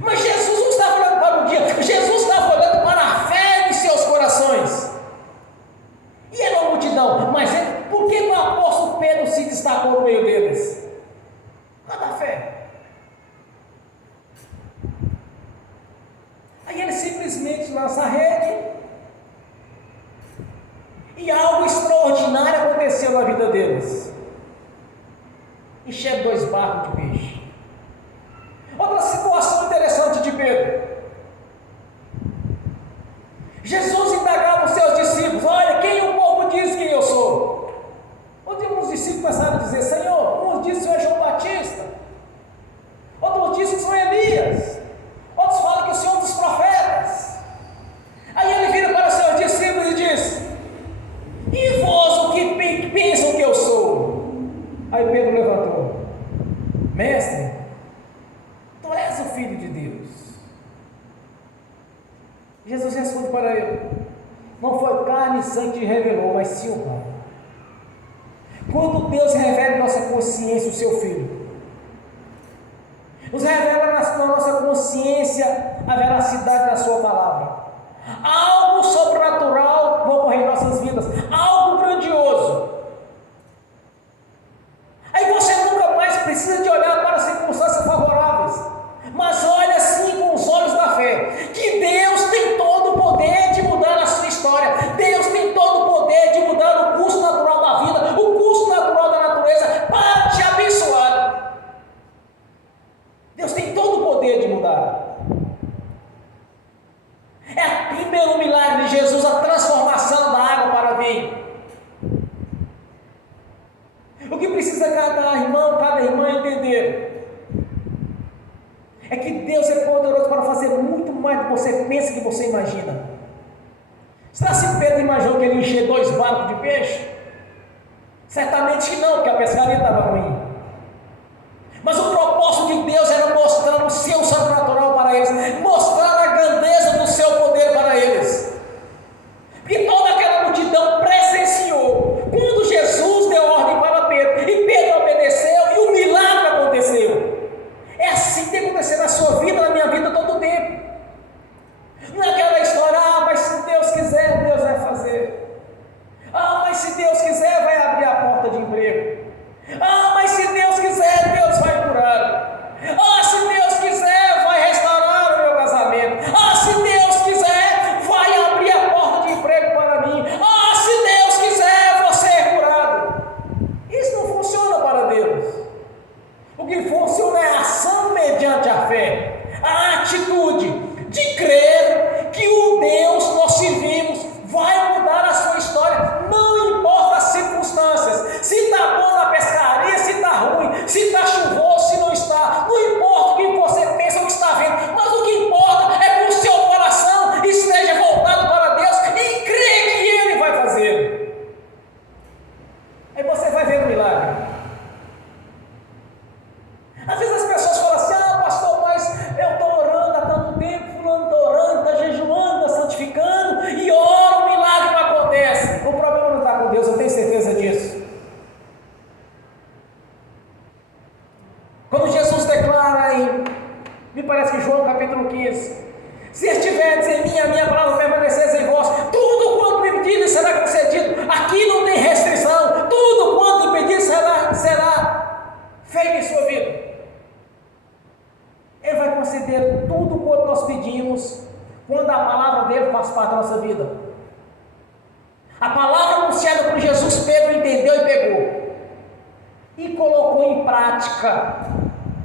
Mas Jesus não estava olhando para o dia, Jesus estava olhando para a fé em seus corações. E era uma multidão, mas por que o apóstolo Pedro se destacou no meio deles? Nada a fé. Aí ele simplesmente lança a rede e algo extraordinário aconteceu na vida deles. Encheram 2 barcos de peixe. Outra situação interessante de Pedro. Jesus indagava os seus discípulos: olha, quem o povo diz que eu sou? Uns discípulos começaram a dizer: Senhor, uns dizem que o Senhor é João Batista, outros dizem que o Senhor é Elias, outros falam que o Senhor é um dos profetas. Aí ele vira para os seus discípulos e diz: e vós o que pensam que eu sou? Aí Pedro levantou: mestre, tu és o Filho de Deus. Jesus responde para ele: não foi carne e sangue que revelou, mas sim o Pai. Quando Deus revela em nossa consciência o seu Filho, nos revela na nossa consciência a veracidade da sua palavra, algo sobrenatural vai ocorrer em nossas vidas, algo grandioso. Aí você nunca mais precisa de olhar para as circunstâncias favoráveis, mas olha assim com os olhos da fé, que Deus tem todo o poder de mudar a sua história, Deus tem todo o poder de mudar o curso natural da vida, o curso natural da natureza, para te abençoar. Deus tem todo o poder de mudar. É o primeiro milagre de Jesus, a transformação da água para vinho. O que precisa cada irmão, cada irmã entender é que Deus é poderoso para fazer muito mais do que você pensa, que você imagina. Será se Pedro imaginou que ele encher 2 barcos de peixe? Certamente que não, porque a pescaria estava ruim. Mas o propósito de Deus era mostrar o seu sobrenatural para eles, mostrar a grandeza do seu poder para eles. Porque toda aquela multidão presenciou quando Jesus deu ordem para Pedro, e Pedro obedeceu, e o milagre aconteceu. É assim que tem que acontecer na sua vida, na minha vida, todo o tempo. Não é aquela história: mas se Deus quiser, Deus vai fazer. Mas se Deus quiser, vai abrir a porta de emprego. Mas se Deus quiser, Deus vai curar. Se Deus quiser, vai restaurar o meu casamento. Se Deus quiser, vai abrir a porta de emprego para mim. Se Deus quiser, você é curado. Isso não funciona para Deus. O que funciona é a ação mediante a fé, a atitude de crer que o Deus nós servimos vai mudar a sua história, não importa as circunstâncias, se está bom na pescaria, se está ruim, se está chuvoso, se não está, não importa o que você pensa ou está vendo, mas o que importa é que o seu coração esteja voltado para Deus e crer que Ele vai fazer. Aí você vai ver o milagre. Às vezes as pessoas falam assim: pastor, mas eu estou orando há tanto tempo, fulano está orando, está jejuando, está santificando, e ora, o milagre não acontece. O problema não está com Deus, eu tenho certeza disso. Quando Jesus declara me parece que João capítulo 15, se estiverdes em mim, a minha palavra permaneceres em vós, tudo quanto me pedirem será concedido. Aqui não tem restrição, tudo quanto me pedir será feito em sua vida. Ele vai conceder tudo quanto nós pedimos, quando a palavra dele faz parte da nossa vida. A palavra anunciada por Jesus, Pedro entendeu e pegou e colocou em prática.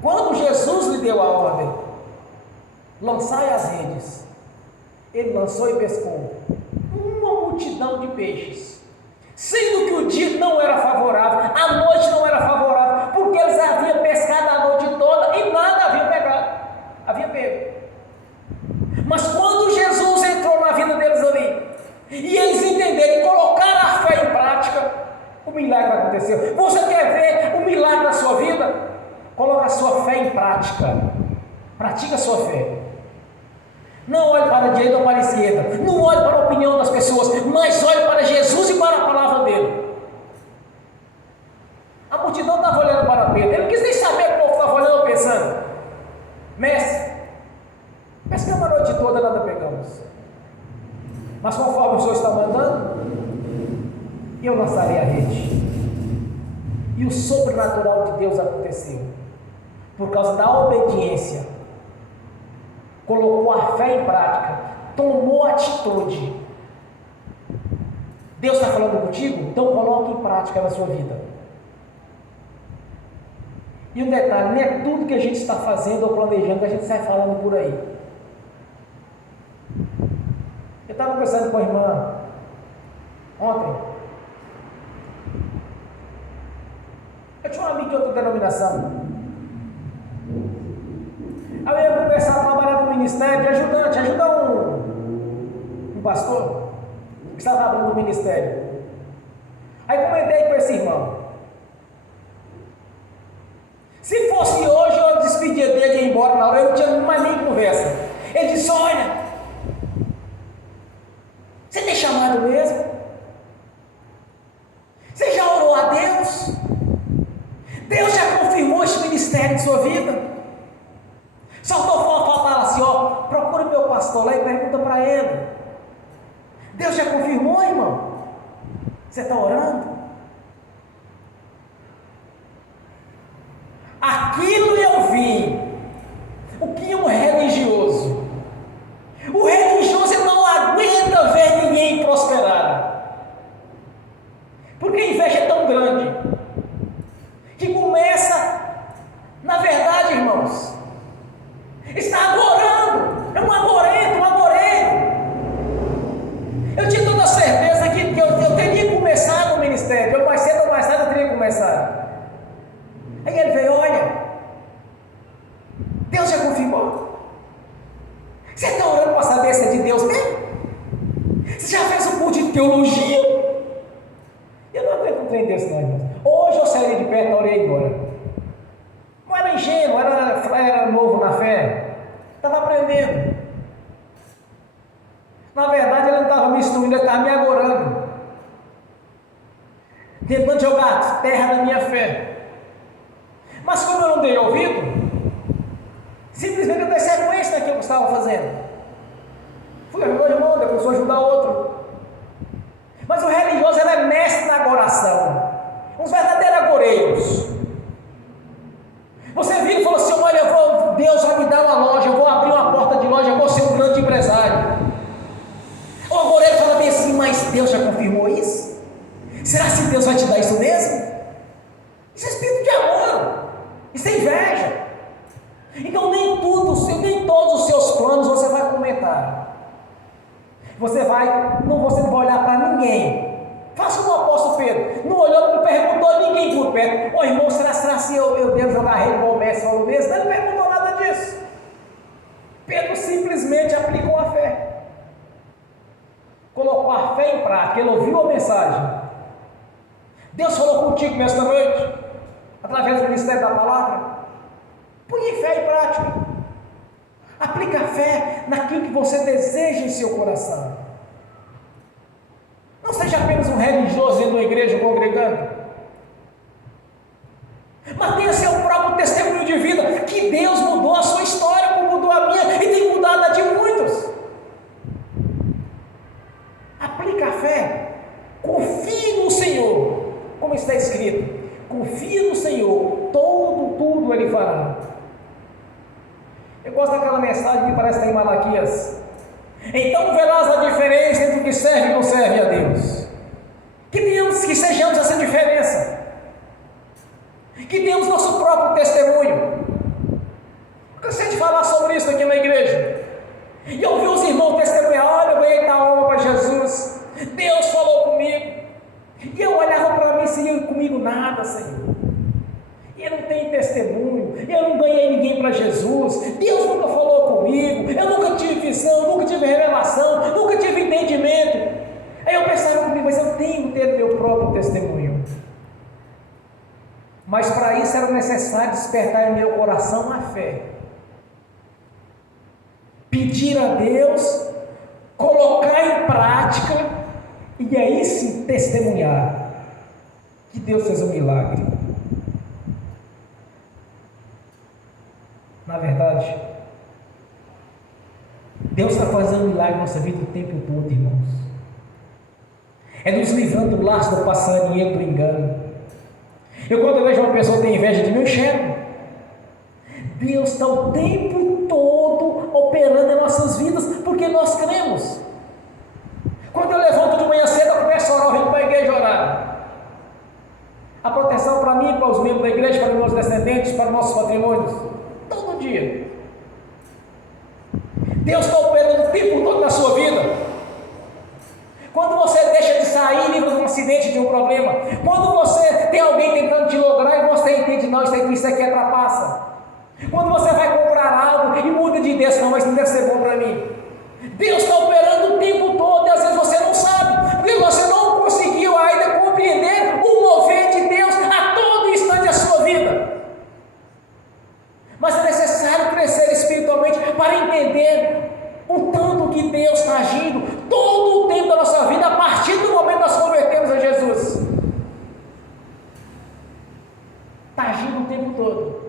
Quando Jesus lhe deu a ordem: lançai as redes, ele lançou e pescou. Uma multidão de peixes, sendo que o dia não era favorável, a noite não era favorável, porque eles haviam pescado a noite toda e nada havia pego. Mas quando Jesus entrou na vida deles ali, e eles entenderam e colocaram a fé em prática, o milagre aconteceu. Você quer ver o milagre da sua vida? Coloque a sua fé em prática. Pratica a sua fé. Não olhe para a direita ou para a esquerda. Não olhe para a opinião das pessoas, mas olhe para Jesus e para a palavra dele. A multidão estava olhando para Pedro. Ele não quis nem saber o povo estava olhando pensando: mestre, pescamos a noite toda, nada pegamos. Mas conforme o Senhor está mandando, eu lançarei a rede. E o sobrenatural de Deus aconteceu. Por causa da obediência. Colocou a fé em prática. Tomou atitude. Deus está falando contigo? Então coloque em prática na sua vida. E um detalhe, não é tudo que a gente está fazendo ou planejando que a gente sai falando por aí. Eu estava conversando com a irmã ontem. Eu tinha um amigo de outra denominação. Aí eu ia começar a trabalhar no ministério de ajudante, ajudar um pastor que estava abrindo o ministério. Aí comentei com esse irmão: se fosse hoje eu despedia dele e ia embora na hora, eu não tinha mais nem conversa. Ele disse: olha, você tem chamado mesmo? Você já orou a Deus? Deus já confirmou esse ministério de sua vida? Só faltava assim, ó, procura o meu pastor lá e pergunta para ele. Deus já confirmou, irmão? Você está orando? Aquilo eu vi. O que é um religioso? O religioso não aguenta ver ninguém prosperar. Porque a inveja é tão grande que começa, na verdade, irmãos, está agorando. É um agorento, um agoreiro. Eu tinha toda a certeza que eu teria começado no ministério. Eu mais cedo ou mais tarde eu teria começado. Aí ele veio: olha, Deus já confirmou. Você está orando para saber se é de Deus mesmo? Você já fez um curso de teologia? Eu não aguento um trem desse, não, irmão. Hoje eu saí de perto, orei agora. Não era ingênuo, era novo na fé. Estava aprendendo. Na verdade, ele não estava me instruindo, ele estava me agorando. Tentando jogar terra na minha fé. Mas como eu não dei ouvido, simplesmente eu dei sequência naquilo que eu estava fazendo. Fui ajudar o irmão, depois fui ajudar outro. Mas o religioso, ele é mestre na agoração. Uns verdadeiros agoreiros. Você vira e falou assim: olha, Deus vai me dar uma loja, eu vou abrir uma porta de loja, eu vou ser um grande empresário. O agoreiro fala bem assim: mas Deus já confirmou isso? Será que Deus vai te dar isso mesmo? Isso é espírito de amor. Isso é inveja. Então nem todos os seus planos você vai comentar. Você não vai olhar para ninguém. Faça como o apóstolo Pedro. Não olhou, não perguntou ninguém por perto: ô irmão, será se eu devo jogar rei igual o mestre falou mesmo? Ele não perguntou nada disso. Pedro simplesmente aplicou a fé. Colocou a fé em prática. Ele ouviu a mensagem. Deus falou contigo nesta noite, através do ministério da palavra. Põe fé em prática. Aplica a fé naquilo que você deseja em seu coração. Não seja apenas um religioso dentro da igreja congregando. Mas tenha seu próprio testemunho de vida, que Deus mudou a sua história, como mudou a minha, e tem mudado a de muitos. Aplica a fé. Confie no Senhor. Como está escrito: confie no Senhor, tudo Ele fará. Eu gosto daquela mensagem que parece que está em Malaquias. Então verás a diferença entre o que serve e não serve a Deus. Que sejamos essa diferença. Que temos nosso próprio testemunho. Eu cansei de falar sobre isso aqui na igreja. E eu vi os irmãos testemunhar: olha, eu ganhei tal alma para Jesus. Deus E eu olhava para mim sem ir comigo nada, Senhor. Eu não tenho testemunho, eu não ganhei ninguém para Jesus, Deus nunca falou comigo, eu nunca tive visão, nunca tive revelação, nunca tive entendimento. Aí eu pensava comigo, mas eu tenho que ter meu próprio testemunho. Mas para isso era necessário despertar em meu coração a fé. Pedir a Deus, colocar em prática e aí sim testemunhar que Deus fez um milagre. Na verdade, Deus está fazendo um milagre na nossa vida o tempo todo, irmãos. É nos livrando do laço do passarinheiro do engano. Quando eu vejo uma pessoa que tem inveja de mim, eu enxergo. Deus está o tempo todo operando em nossas vidas, porque nós cremos. Quando eu levanto de manhã cedo, eu começo a orar, eu venho para a igreja orar. A proteção para mim, para os membros da igreja, para os meus descendentes, para os nossos patrimônios. Todo dia. Deus está operando o tempo todo na sua vida. Quando você deixa de sair livre de um acidente, de um problema, quando você tem alguém tentando te lograr e você entende, não, isso aqui é trapaça. Quando você vai comprar algo e muda de ideia, não, mas não deve ser bom para mim. Deus está operando o tempo todo e às vezes você não sabe, porque você não conseguiu ainda compreender o mover de Deus a todo instante da sua vida. Mas é necessário crescer espiritualmente para entender o tanto que Deus está agindo todo o tempo da nossa vida, a partir do momento que nós convertemos a Jesus. Está agindo o tempo todo.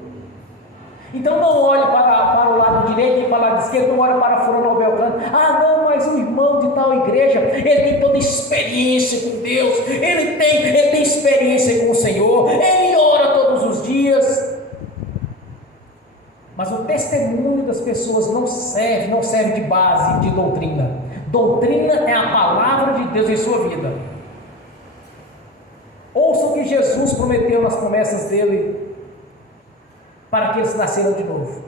Então não olhe para o lado direito e para o lado esquerdo, não olhe para fulano ou beltrano. Ah não, mas o irmão de tal igreja, ele tem toda experiência com Deus, ele tem experiência com o Senhor, ele ora todos os dias. Mas o testemunho das pessoas não serve de base de doutrina. Doutrina é a palavra de Deus em sua vida. Ouça o que Jesus prometeu nas promessas dele para que eles nasceram de novo.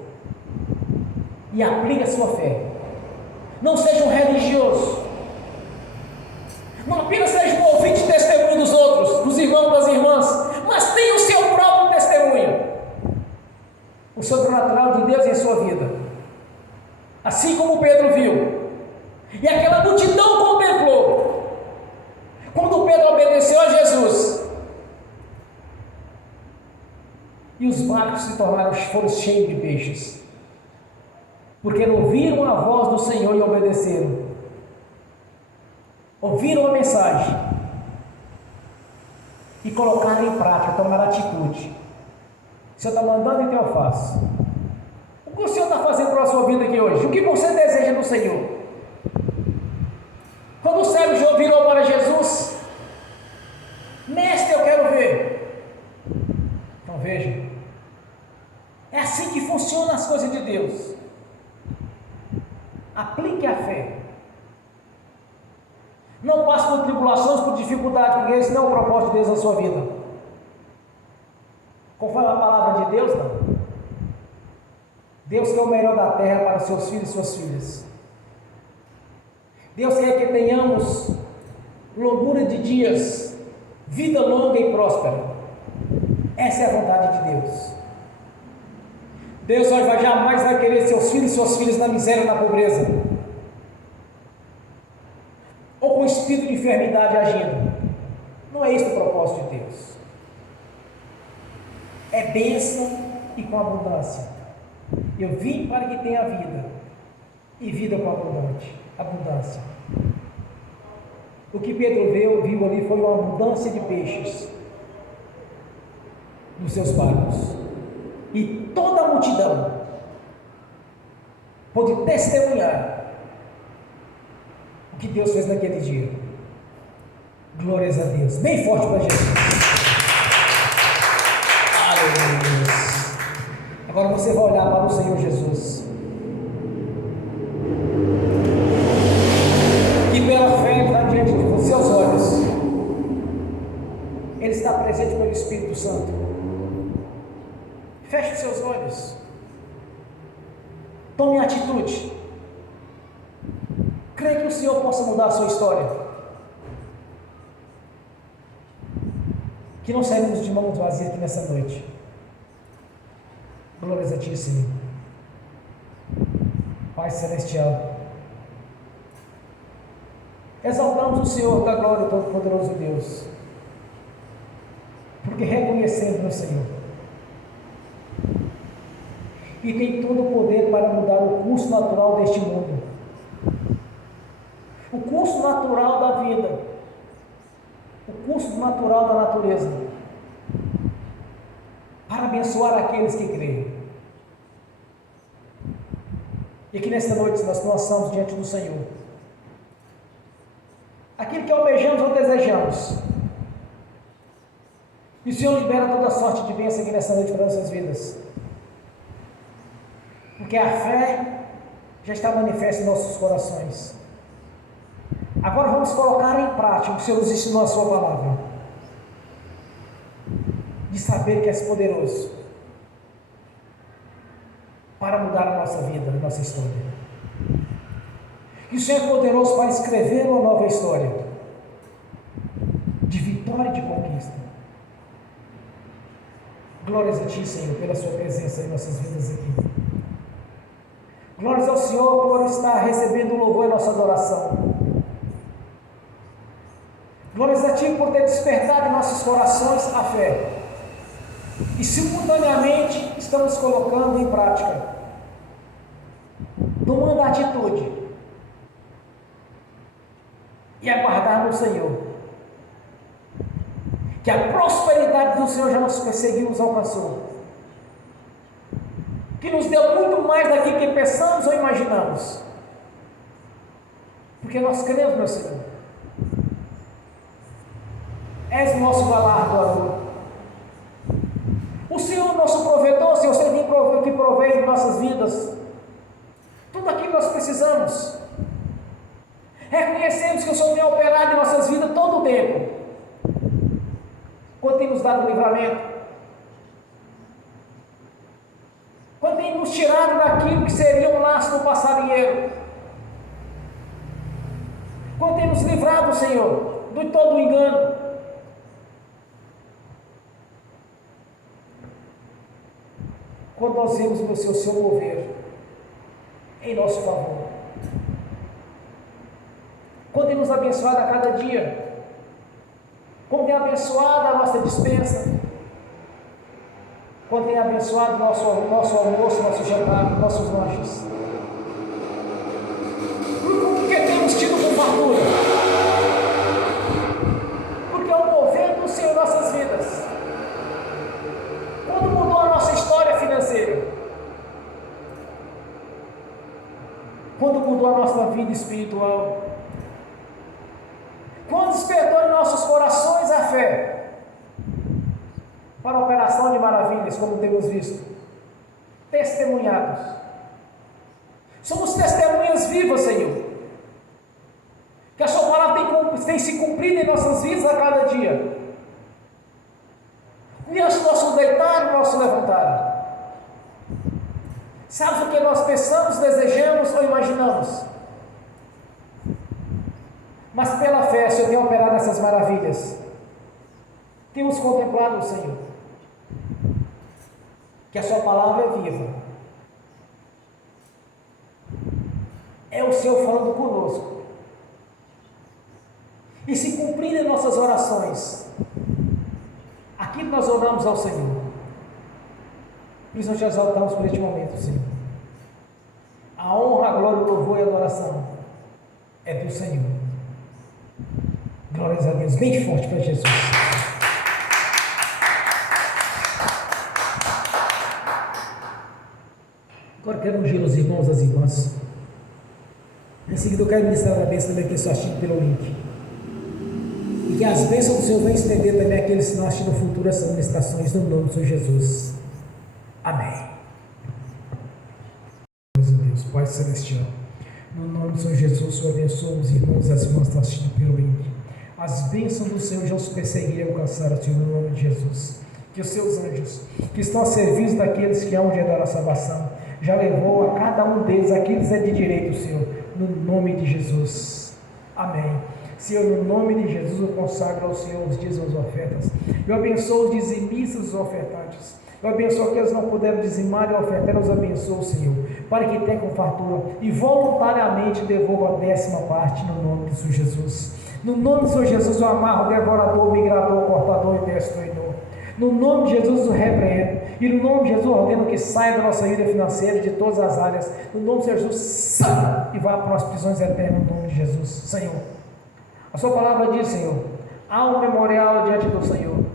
E aplique a sua fé. Não seja um religioso. Não apenas seja um ouvinte de testemunho dos outros, dos irmãos e das irmãs, mas tenha o seu próprio testemunho. O sobrenatural de Deus em sua vida. Assim como Pedro viu. E aquela multidão contemplou. Quando Pedro obedeceu a Jesus. E os barcos foram cheios de peixes. Porque não ouviram a voz do Senhor e obedeceram. Ouviram a mensagem. E colocaram em prática, tomaram atitude. O Senhor está mandando, então eu faço. O que o Senhor está fazendo para a sua vida aqui hoje? O que você deseja do Senhor? Quando o cego virou para Jesus, mestre, eu quero ver. Então veja, é assim que funcionam as coisas de Deus. Aplique a fé. Não passe por tribulações, por dificuldades, porque esse não é o propósito de Deus na sua vida. Conforme a palavra de Deus, não. Deus quer o melhor da terra para seus filhos e suas filhas. Deus quer que tenhamos longura de dias, vida longa e próspera. Essa é a vontade de Deus. Deus jamais vai querer seus filhos e suas filhas na miséria e na pobreza, ou com espírito de enfermidade agindo. Não é esse o propósito de Deus. É bênção e com abundância. Eu vim para que tenha vida, e vida com abundância. O que Pedro viu ali foi uma abundância de peixes nos seus barcos, e toda a multidão pôde testemunhar o que Deus fez naquele dia. Glórias a Deus, bem forte para Jesus. Agora você vai olhar para o Senhor Jesus, e pela fé está diante dos seus olhos. Ele está presente pelo Espírito Santo. Feche os seus olhos. Tome atitude. Creia que o Senhor possa mudar a sua história. que não saímos de mãos vazias aqui nessa noite. Glórias a Ti, Senhor. Pai Celestial, exaltamos o Senhor da glória, Todo-Poderoso Deus, porque reconhecemos, meu Senhor, e tem todo o poder para mudar o curso natural deste mundo, o curso natural da vida, o curso natural da natureza, para abençoar aqueles que creem. E que nesta noite nós possamos diante do Senhor aquilo que almejamos ou desejamos, e o Senhor libera toda sorte de bênção aqui nesta noite para nossas vidas, porque a fé já está manifesta em nossos corações. Agora vamos colocar em prática o que o Senhor nos ensinou a sua palavra, de saber que és poderoso para mudar a nossa vida, a nossa história. E o Senhor é poderoso para escrever uma nova história de vitória e de conquista. Glórias a Ti, Senhor, pela Sua presença em nossas vidas aqui. Glórias ao Senhor por estar recebendo o louvor e nossa adoração. Glórias a Ti por ter despertado em nossos corações a fé. E simultaneamente estamos colocando em prática, tomando a atitude e aguardar no Senhor, que a prosperidade do Senhor já nos perseguiu, nos alcançou, que nos deu muito mais daquilo que pensamos ou imaginamos, porque nós cremos, meu Senhor, és o nosso galardoador, o Senhor é o nosso provedor, Senhor, você que provê em nossas vidas tudo aquilo que nós precisamos. Reconhecemos que o Senhor tem operado em nossas vidas todo o tempo, quando tem nos dado livramento, quando tem nos tirado daquilo que seria um laço do passarinheiro, quando tem nos livrado, Senhor, de todo o engano. Quando nós vemos, meu Senhor, o Seu mover em nosso favor, quando tem nos abençoado a cada dia, quando tem abençoado a nossa despensa, quando tem abençoado nosso almoço, nosso jantar, nossos lanches, porque temos tido com fartura, porque é o mover do Senhor em nossas vidas. Quando mudou a nossa história financeira, quando mudou a nossa vida espiritual, quando despertou em nossos corações a fé para a operação de maravilhas, como temos visto, testemunhados. Somos testemunhas vivas, Senhor, que a Sua palavra tem se cumprido em nossas vidas a cada dia, e o nosso deitar e o nosso levantar. Sabes o que nós pensamos, desejamos ou imaginamos? Mas pela fé, o Senhor tem operado essas maravilhas. Temos contemplado o Senhor, que a Sua palavra é viva. É o Senhor falando conosco e se cumprindo em nossas orações. Aqui nós oramos ao Senhor. Por isso nós te exaltamos por este momento, Senhor. A honra, a glória, o louvor e a adoração é do Senhor. Glórias a Deus, bem forte para Jesus. Agora quero ungir os irmãos e as irmãs. Em seguida eu quero ministrar a bênção também que estão assistindo pelo link. E que as bênçãos do Senhor venham estender também àqueles que não assistem no futuro essas ministrações, no nome do Senhor Jesus. Amém. Deus, Pai Celestial, no nome do Senhor Jesus, Senhor abençoa os irmãos e as irmãs que estão assistindo pelo link. As bênçãos do Senhor já os perseguirem e alcançaram, Senhor, no nome de Jesus. Que os seus anjos, que estão a serviço daqueles que hão de dar a salvação, já levou a cada um deles aquilo que é de direito, Senhor, no nome de Jesus. Amém. Senhor, no nome de Jesus, eu consagro ao Senhor os dízimos e ofertas. Eu abençoo os dizimistas e os ofertantes. Eu abençoo aqueles que não puderam dizimar e ofertar, eu os abençoo, Senhor, para que tenham com fartura e voluntariamente devolvam a 10ª parte no nome de Senhor Jesus. No nome de Senhor Jesus, eu amarro o devorador, o migrador, o cortador e destruidor. No nome de Jesus, eu repreendo. E no nome de Jesus, eu ordeno que saia da nossa vida financeira, de todas as áreas. No nome de Jesus, saia e vá para as prisões eternas, no nome de Jesus, Senhor. A sua palavra diz, Senhor, há um memorial diante do Senhor,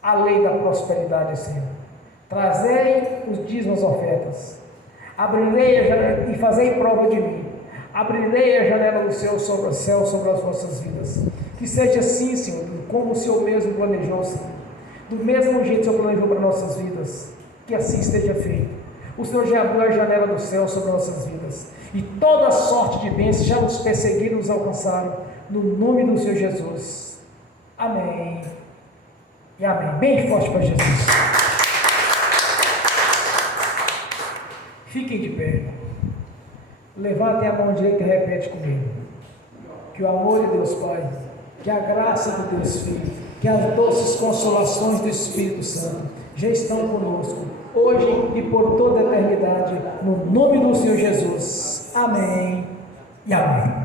a lei da prosperidade, Senhor. Trazei os dízimos e ofertas, abrirei a janela e fazei prova de mim, abrirei a janela do céu sobre as vossas vidas. Que seja assim, Senhor, como o Senhor mesmo planejou, Senhor. Do mesmo jeito que o Senhor planejou para nossas vidas, que assim esteja feito. O Senhor já abriu a janela do céu sobre nossas vidas, e toda sorte de bênçãos já nos perseguiram, nos alcançaram, no nome do Senhor Jesus. Amém e amém. Bem forte para Jesus. Fiquem de pé. Levantem a mão direita e repete comigo. Que o amor de Deus Pai, que a graça de Deus Filho, que as doces consolações do Espírito Santo já estão conosco, hoje e por toda a eternidade, no nome do Senhor Jesus. Amém e amém.